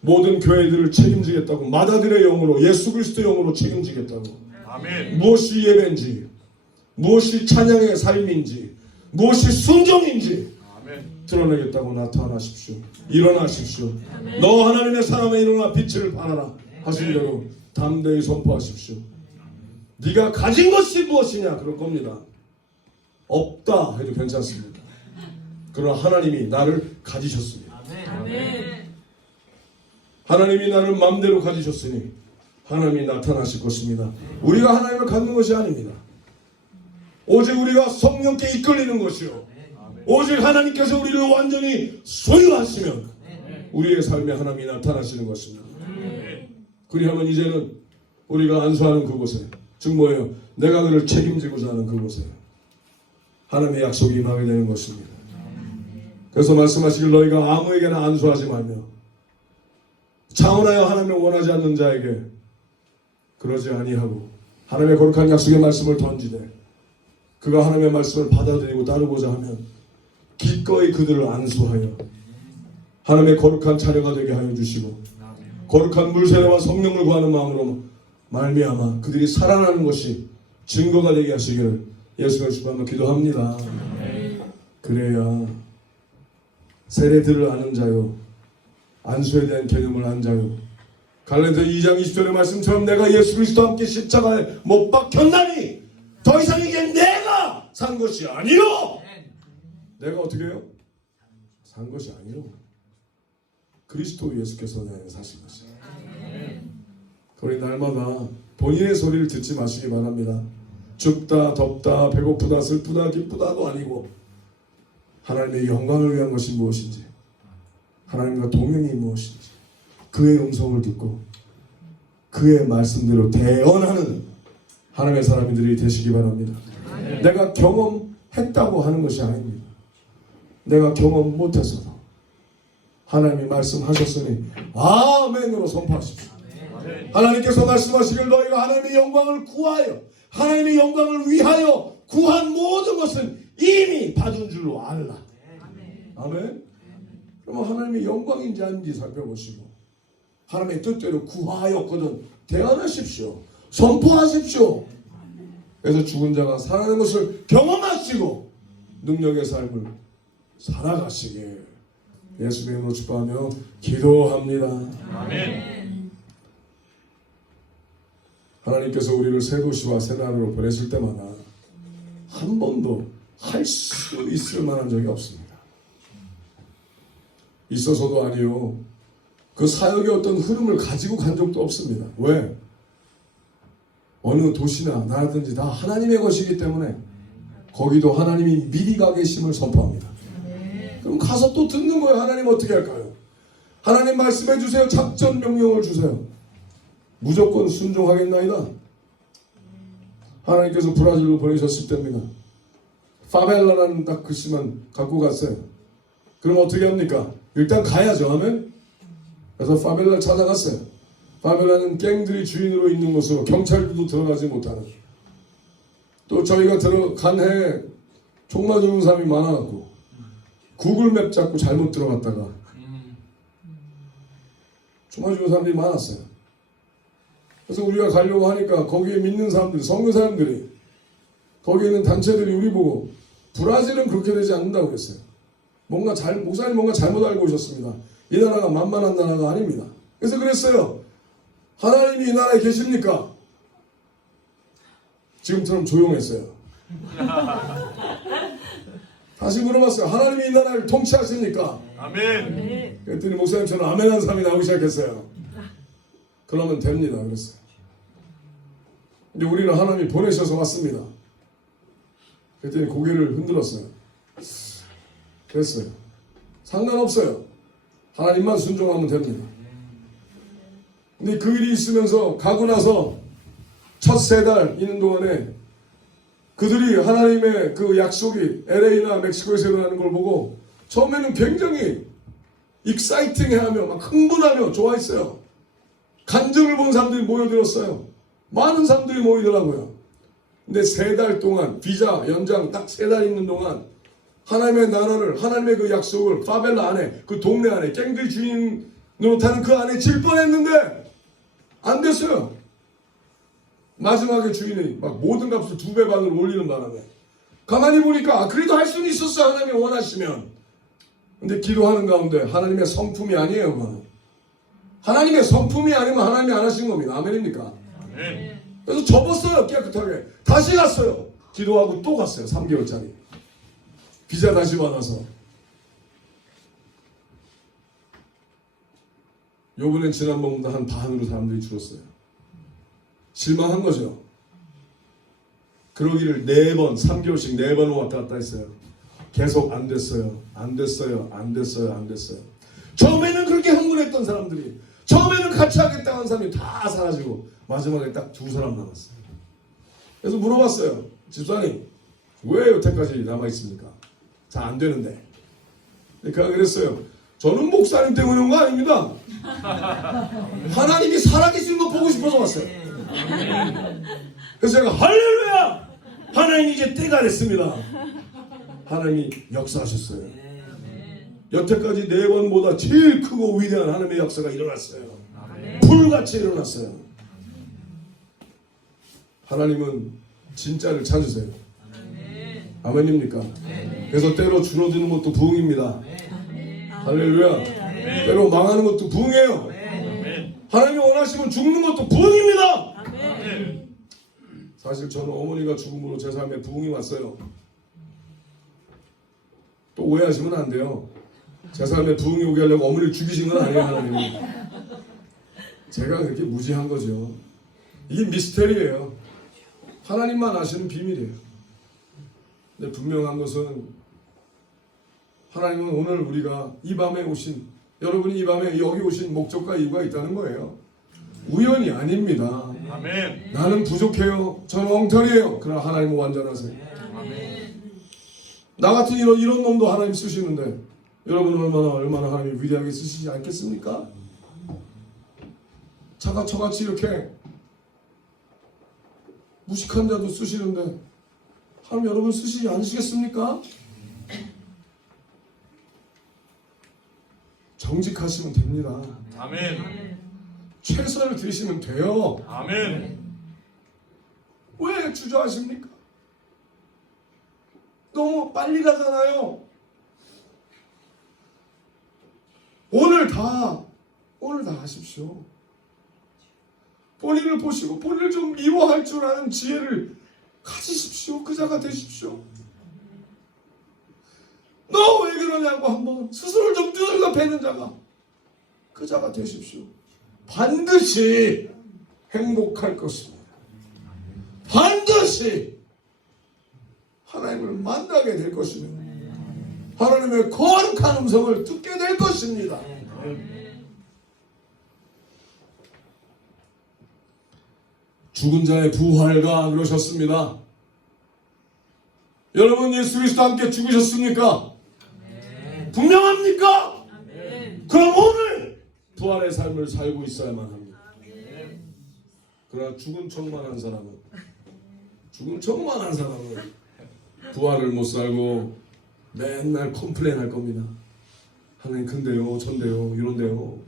모든 교회들을 책임지겠다고, 마다들의 영으로, 예수 그리스도의 영으로 책임지겠다고. 아멘. 무엇이 예배인지, 무엇이 찬양의 삶인지, 무엇이 순종인지 아멘. 드러내겠다고 나타나십시오. 일어나십시오. 너 하나님의 사람에 일어나 빛을 발하라 하신 대로 담대히 선포하십시오. 네가 가진 것이 무엇이냐 그럴 겁니다. 없다 해도 괜찮습니다. 그러나 하나님이 나를 가지셨습니다. 하나님이 나를 마음대로 가지셨으니 하나님이 나타나실 것입니다. 우리가 하나님을 갖는 것이 아닙니다. 오직 우리가 성령께 이끌리는 것이요, 오직 하나님께서 우리를 완전히 소유하시면 우리의 삶에 하나님이 나타나시는 것입니다. 그리하면 이제는 우리가 안수하는 그곳에, 즉 뭐예요? 내가 그를 책임지고자 하는 그곳에 하나님의 약속이 임하게 되는 것입니다. 그래서 말씀하시길 너희가 아무에게나 안수하지 말며 차원하여 하나님을 원하지 않는 자에게 그러지 아니하고 하나님의 거룩한 약속의 말씀을 던지되 그가 하나님의 말씀을 받아들이고 따르고자 하면 기꺼이 그들을 안수하여 하나님의 거룩한 자녀가 되게 하여 주시고 거룩한 물세례와 성령을 구하는 마음으로 말미암아 그들이 살아나는 것이 증거가 되게 하시기를 예수 그리스도 한번 기도합니다. 그래야 세례들을 아는 자요, 안수에 대한 개념을 안 자요, 갈라디아 2장 20절의 말씀처럼 내가 예수 그리스도와 함께 십자가에 못 박혔나니 더 이상 이게 내가 산 것이 아니요, 내가 어떻게 해요? 산 것이 아니요, 그리스도 예수께서 내 사신 것이에요. 우리 날마다 본인의 소리를 듣지 마시기 바랍니다. 춥다, 덥다, 배고프다, 슬프다, 기쁘다도 아니고 하나님의 영광을 위한 것이 무엇인지, 하나님과 동행이 무엇인지 그의 음성을 듣고 그의 말씀대로 대언하는 하나님의 사람들이 되시기 바랍니다. 내가 경험했다고 하는 것이 아닙니다. 내가 경험 못해서도 하나님이 말씀하셨으니 아멘으로 선포하십시오. 하나님께서 말씀하시길 너희가 하나님의 영광을 구하여 하나님의 영광을 위하여 구한 모든 것은 이미 받은 줄로 알라. 아멘. 그러면 하나님의 영광인지 아닌지 살펴보시고 하나님의 뜻대로 구하였거든 대언하십시오. 선포하십시오. 그래서 죽은 자가 살아나는 것을 경험하시고 능력의 삶을 살아가시게 예수님의 이름으로 축복하며 기도합니다. 아멘. 하나님께서 우리를 새 도시와 새 나라로 보내실 때마다 한 번도 할 수 있을 만한 적이 없습니다. 있어서도 아니요, 그 사역의 어떤 흐름을 가지고 간 적도 없습니다. 왜? 어느 도시나 나라든지 다 하나님의 것이기 때문에 거기도 하나님이 미리 가 계심을 선포합니다. 그럼 가서 또 듣는 거예요. 하나님 어떻게 할까요? 하나님 말씀해 주세요. 작전 명령을 주세요. 무조건 순종하겠나이다. 하나님께서 브라질로 보내셨을 때입니다. 파벨라라는 딱 글씨만 갖고 갔어요. 그럼 어떻게 합니까? 일단 가야죠. 하면 그래서 파벨라 찾아갔어요. 파벨라는 갱들이 주인으로 있는 곳으로 경찰들도 들어가지 못하는, 또 저희가 들어간 해에 총 맞은 사람이 많아갖고 구글맵 잡고 잘못 들어갔다가 총 맞은 사람들이 많았어요. 그래서 우리가 가려고 하니까 거기에 믿는 사람들, 성교 사람들이, 거기에 있는 단체들이 우리 보고 브라질은 그렇게 되지 않는다고 그랬어요. 목사님 뭔가 잘못 알고 오셨습니다. 이 나라가 만만한 나라가 아닙니다. 그래서 그랬어요. 하나님이 이 나라에 계십니까? 지금처럼 조용했어요. 다시 물어봤어요. 하나님이 이 나라를 통치하십니까? 아멘. 그랬더니 목사님처럼 아멘한 사람이 나오기 시작했어요. 그러면 됩니다. 그랬어요. 근데 우리는 하나님이 보내셔서 왔습니다. 그랬더니 고개를 흔들었어요. 그랬어요. 상관없어요. 하나님만 순종하면 됩니다. 근데 그 일이 있으면서 가고 나서 첫 3달 있는 동안에 그들이 하나님의 그 약속이 LA나 멕시코에서 일어나는 걸 보고 처음에는 굉장히 익사이팅해하며 막 흥분하며 좋아했어요. 간증을 본 사람들이 모여들었어요. 많은 사람들이 모이더라고요. 근데 3달 동안 비자 연장 딱 3달 있는 동안 하나님의 나라를, 하나님의 그 약속을 파벨라 안에, 그 동네 안에, 갱들 주인 노릇하는 그 안에 질 뻔했는데 안 됐어요. 마지막에 주인이 막 모든 값을 2배 반으로 올리는 바람에 가만히 보니까 그래도 할 수는 있었어요. 하나님이 원하시면. 근데 기도하는 가운데 하나님의 성품이 아니에요. 그건. 하나님의 성품이 아니면 하나님이 안 하신 겁니다. 아멘입니까? 아멘. 그래서 접었어요. 깨끗하게. 다시 갔어요. 기도하고 또 갔어요. 3개월짜리. 비자 다시 받아서. 요번엔 지난번보다 한 반으로 사람들이 줄었어요. 실망한 거죠. 그러기를 4번, 3개월씩 4번 왔다 갔다 했어요. 계속 안 됐어요. 안 됐어요. 안 됐어요. 안 됐어요. 처음에는 그렇게 흥분했던 사람들이, 처음에는 같이 하겠다고 한 사람이 다 사라지고 마지막에 딱 2 사람 남았어요. 그래서 물어봤어요. 집사님, 왜 여태까지 남아있습니까? 잘 안 되는데. 그러니까 그랬어요. 저는 목사님 때문에 온 거 아닙니다. 하나님이 살아계신 거 보고 싶어서 왔어요. 그래서 제가 할렐루야! 하나님 이제 때가 됐습니다. 하나님이 역사하셨어요. 여태까지 4번보다 제일 크고 위대한 하나님의 역사가 일어났어요. 불같이 일어났어요. 하나님은 진짜를 찾으세요. 아멘입니까? 그래서 때로 줄어드는 것도 부흥입니다. 할렐루야. 때로 망하는 것도 부흥이에요. 하나님이 원하시면 죽는 것도 부흥입니다. 사실 저는 어머니가 죽음으로 제 삶에 부흥이 왔어요. 또 오해하시면 안 돼요. 제 삶에 부흥이 오게 하려고 어머니를 죽이신 건 아니에요. 하나님이. 제가 그렇게 무지한 거죠. 이게 미스테리예요. 하나님만 아시는 비밀이에요. 근데 분명한 것은 하나님은 오늘 우리가 이 밤에 오신, 여러분이 이 밤에 여기 오신 목적과 이유가 있다는 거예요. 우연이 아닙니다. 아멘. 나는 부족해요. 저는 엉터리예요. 그러나 하나님은 완전하세요. 아멘. 나 같은 이런 놈도 하나님 쓰시는데 여러분은 얼마나 하나님이 위대하게 쓰시지 않겠습니까? 저같이 이렇게 무식한 자도 쓰시는데 하나님 여러분 쓰시지 않으시겠습니까? 정직하시면 됩니다. 아멘. 최선을 들이시면 돼요. 아멘. 왜 주저하십니까? 너무 빨리 가잖아요. 오늘 다 하십시오. 본인을 보시고 본인을 좀 미워할 줄 아는 지혜를 가지십시오. 그 자가 되십시오. 너 왜 그러냐고 한번 스스로를 좀 두들겨 패는 자가 그 자가 되십시오. 반드시 행복할 것입니다. 반드시 하나님을 만나게 될 것이며 하나님의 거룩한 음성을 듣게 될 것입니다. 죽은 자의 부활과 그러셨습니다. 여러분 예수 그리스도와 함께 죽으셨습니까? 분명합니까? 그럼 오늘 부활의 삶을 살고 있어야만 합니다. 그러나 죽은 척만 한 사람은 부활을 못 살고 맨날 컴플레인 할 겁니다. 하나님 근데요 전데요 이런데요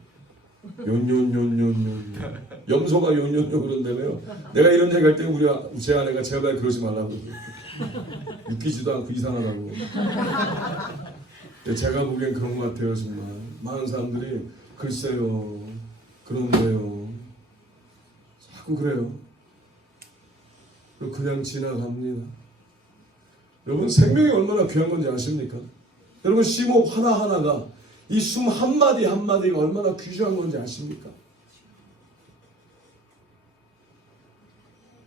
연연연연연 염소가 연연연 그런다며요. 내가 이런 얘기 할 때 제 아내가 제발 그러지 말라고 웃기지도 않고 이상하다고. 제가 보기엔 그런 것 같아요. 정말 많은 사람들이 글쎄요 그런데요 자꾸 그래요. 그냥 지나갑니다. 여러분 생명이 얼마나 귀한 건지 아십니까? 여러분 심호흡 하나하나가 이 숨 한마디 한마디가 얼마나 귀중한 건지 아십니까?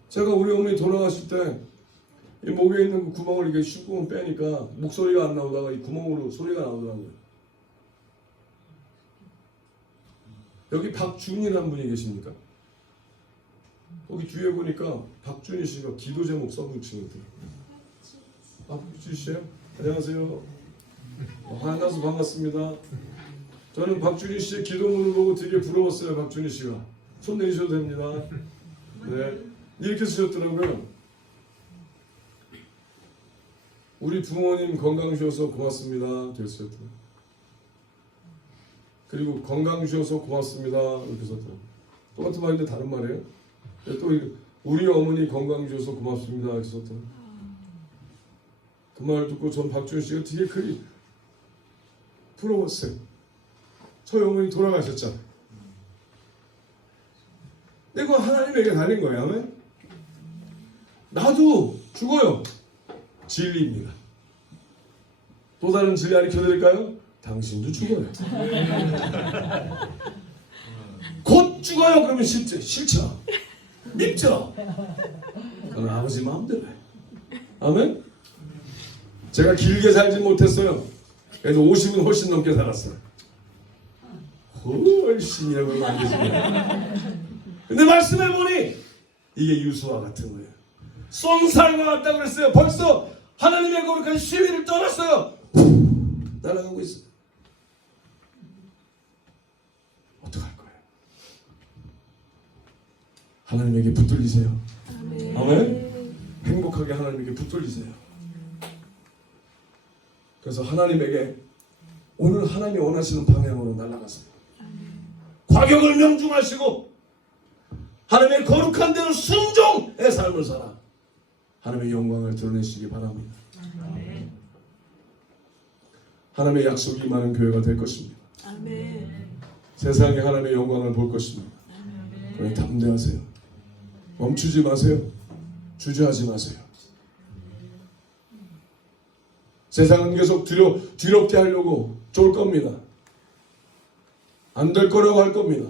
제가 우리 어머니 돌아가실 때 이 목에 있는 그 구멍을 이렇게 슉 빼니까 목소리가 안 나오다가 이 구멍으로 소리가 나오더라고요. 여기 박준이라는 분이 계십니까? 거기 뒤에 보니까 박준희 씨가 기도 제목 써붙이거든요. 박준희 씨요? 안녕하세요. 만나서 반갑습니다. 저는 박준희 씨의 기도문을 보고 되게 부러웠어요. 박준희 씨가 손 내리셔도 됩니다. 네, 이렇게 쓰셨더라고요. 우리 부모님 건강 주셔서 고맙습니다. 됐어요. 그리고 건강 주셔서 고맙습니다. 이렇게 썼더라고요. 똑같은 말인데 다른 말이에요. 또 우리 어머니 건강 주셔서 고맙습니다. 이렇게 썼더라고요. 그 말 듣고 전 박준희 씨가 되게 그리 부러웠어요. 저희 어머니 돌아가셨잖아요. 근데 그거 하나님에게 달린 거예요. 아멘? 나도 죽어요. 진리입니다. 또 다른 진리 알려드릴까요? 당신도 죽어요. 곧 죽어요. 그러면 싫죠? 밉죠? 그건 아버지 마음대로 해. 아멘? 제가 길게 살지 못했어요. 그래도 50은 훨씬 넘게 살았어요. 훨씬이라고 하면 안 되지만. 근데 말씀해보니 이게 유수와 같은 거예요. 쏜살과 같다고 그랬어요. 벌써 하나님의 거룩한 시위를 떠났어요. 날아가고 있어요. 어떡할 거예요? 하나님에게 붙들리세요. 아멘? 행복하게 하나님에게 붙들리세요. 그래서 하나님에게 오늘 하나님이 원하시는 방향으로 날아가세요. 과격을 명중하시고 하나님의 거룩한 대로 순종의 삶을 살아 하나님의 영광을 드러내시기 바랍니다. 하나님의 약속이 임하는 교회가 될 것입니다. 세상에 하나님의 영광을 볼 것입니다. 그러니 담대하세요. 멈추지 마세요. 주저하지 마세요. 세상은 계속 뒤롭게 하려고 쫄 겁니다. 안 될 거라고 할 겁니다.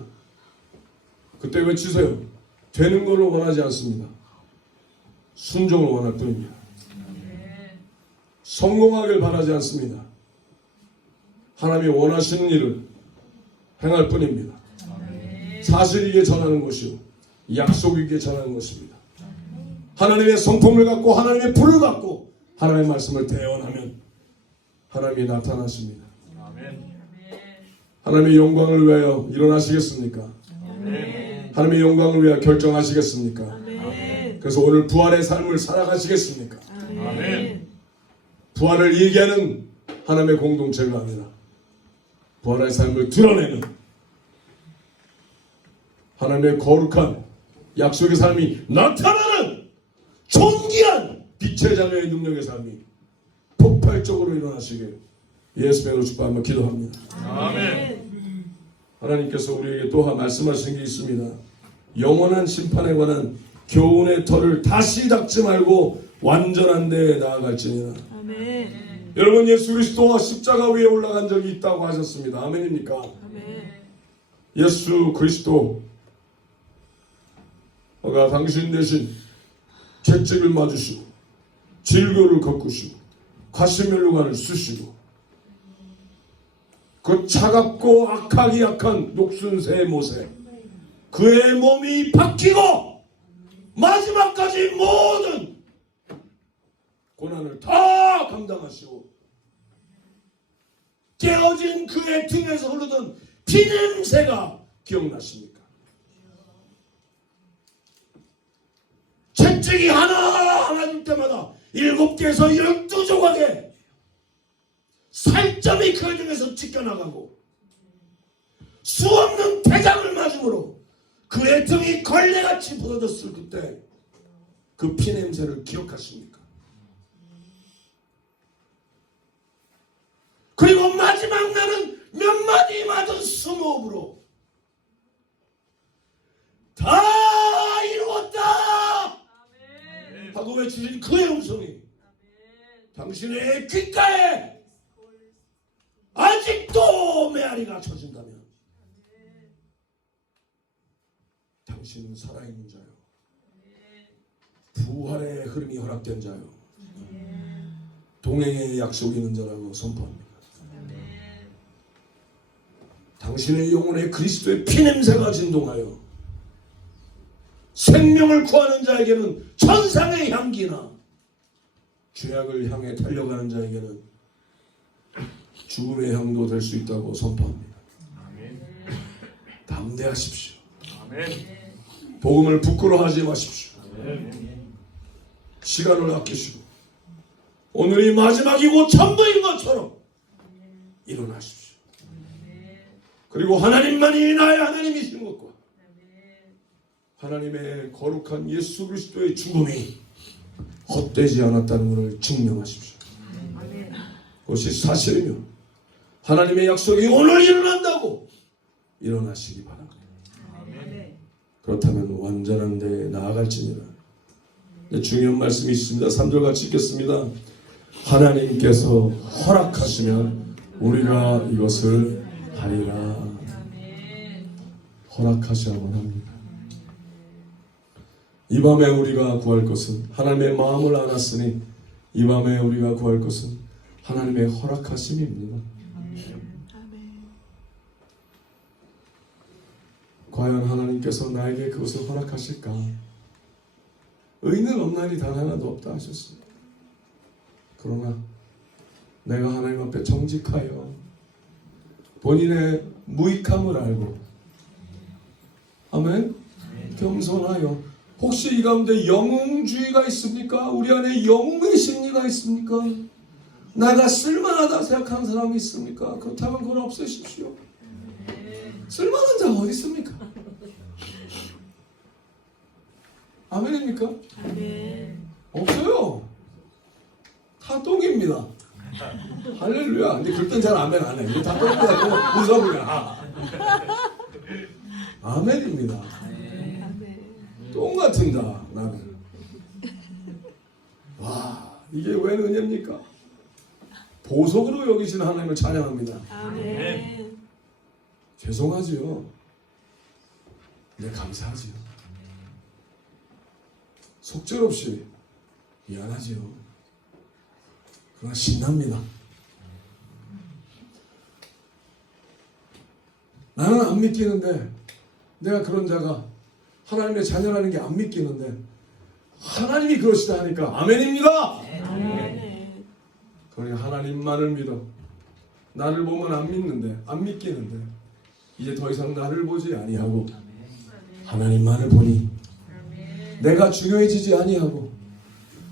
그때 외치세요. 되는 것을 원하지 않습니다. 순종을 원할 뿐입니다. 성공하길 바라지 않습니다. 하나님이 원하시는 일을 행할 뿐입니다. 사실이게 전하는 것이요 약속이게 전하는 것입니다. 하나님의 성품을 갖고 하나님의 불을 갖고 하나님의 말씀을 대언하면 하나님이 나타나십니다. 하나님의 영광을 위하여 일어나시겠습니까? 하나님의 영광을 위하여 결정하시겠습니까? 그래서 오늘 부활의 삶을 살아가시겠습니까? 부활을 얘기하는 하나님의 공동체가 아니라 부활의 삶을 드러내는 하나님의 거룩한 약속의 삶이 나타나는 존귀한 빛의 자녀의 능력의 삶이 폭발적으로 일어나시길 예수님으로 축복하며 기도합니다. 아멘. 하나님께서 우리에게 또한 말씀하신 게 있습니다. 영원한 심판에 관한 교훈의 털을 다시 닦지 말고 완전한 데에 나아갈지니라. 아멘. 여러분 예수 그리스도가 십자가 위에 올라간 적이 있다고 하셨습니다. 아멘입니까? 아멘. 예수 그리스도가 당신 대신 채찍을 맞으시고 질교를 꺾으시고 가시면류관을 쓰시고 그 차갑고 악하기 약한 녹순새 못에 그의 몸이 바뀌고 마지막까지 모든 고난을 다 감당하시고 깨어진 그의 등에서 흐르던 피냄새가 기억나십니까? 채찍이 하나 줄 때마다 7개에서 12조각의 살점이 그 등에서 찢겨나가고 수없는 대장을 맞음으로 그의 등이 걸레같이 부러졌을 그때 그 피냄새를 기억하십니까? 그리고 마지막 날은 몇 마디 맞은 스모업으로 다 이루었다 하고 외치신 그의 음성이 당신의 귓가에 아직도 메아리가 쳐진다면 당신은 살아있는 자요 부활의 흐름이 허락된 자요 동행의 약속이 있는 자라고 선포합니다. 당신의 영혼에 그리스도의 피냄새가 진동하여 생명을 구하는 자에게는 천상의 향기나 죄악을 향해 달려가는 자에게는 죽음의 향도 될 수 있다고 선포합니다. 담대하십시오. 복음을 부끄러워하지 마십시오. 시간을 아끼시고 오늘이 마지막이고 전부인 것처럼 일어나십시오. 그리고 하나님만이 나의 하나님이신 것과 하나님의 거룩한 예수 그리스도의 죽음이 헛되지 않았다는 것을 증명하십시오. 그것이 사실이며 하나님의 약속이 오늘 일어난다고 일어나시기 바랍니다. 그렇다면 완전한 데에 나아갈지니라. 중요한 말씀이 있습니다. 3절 같이 읽겠습니다. 하나님께서 허락하시면 우리가 이것을 하리라. 허락하셔야만 합니다. 이 밤에 우리가 구할 것은 하나님의 마음을 알았으니 이 밤에 우리가 구할 것은 하나님의 허락하심입니다. 과연 하나님께서 나에게 그것을 허락하실까? 의는 없나니 단 하나도 없다 하셨습니다. 그러나 내가 하나님 앞에 정직하여 본인의 무익함을 알고 아멘 겸손하여 혹시 이 가운데 영웅주의가 있습니까? 우리 안에 영웅의 심리가 있습니까? 내가 쓸만하다 생각하는 사람이 있습니까? 그렇다면 그걸 없애십시오. 쓸만한 자가 어디 있습니까? 아멘입니까? 없어요. 다 똥입니다. 할렐루야. 근데 그럴 땐 잘 아멘 안 해. 이거 다 똥이라고 웃어보냐. 아멘입니다. 똥 같은다 나는. 와, 이게 웬 은혜입니까? 보석으로 여기시는 하나님을 찬양합니다. 아멘. 죄송하지요. 근데 감사하지요. 속절없이 미안하지요. 그러나 신납니다. 나는 안 믿기는데 내가 그런 자가 하나님의 자녀라는 게 안 믿기는데 하나님이 그러시다 하니까 아멘입니다. 그러니 하나님만을 믿어. 나를 보면 안 믿는데 안 믿기는데 이제 더 이상 나를 보지 아니하고 하나님만을 보니 내가 중요해지지 아니하고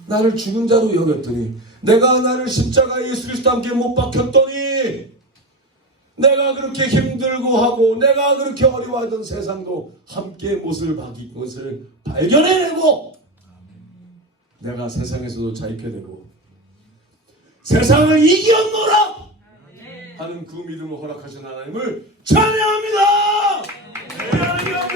나를 죽은 자로 여겼더니 내가 나를 십자가에 예수 그리스도 함께 못 박혔더니 내가 그렇게 힘들고 하고 내가 그렇게 어려워하던 세상도 함께 옷을 박인 것을 발견해내고 내가 세상에서도 자유케 되고 세상을 이겼노라 하는 그 믿음을 허락하신 하나님을 찬양합니다. 하나님 앞에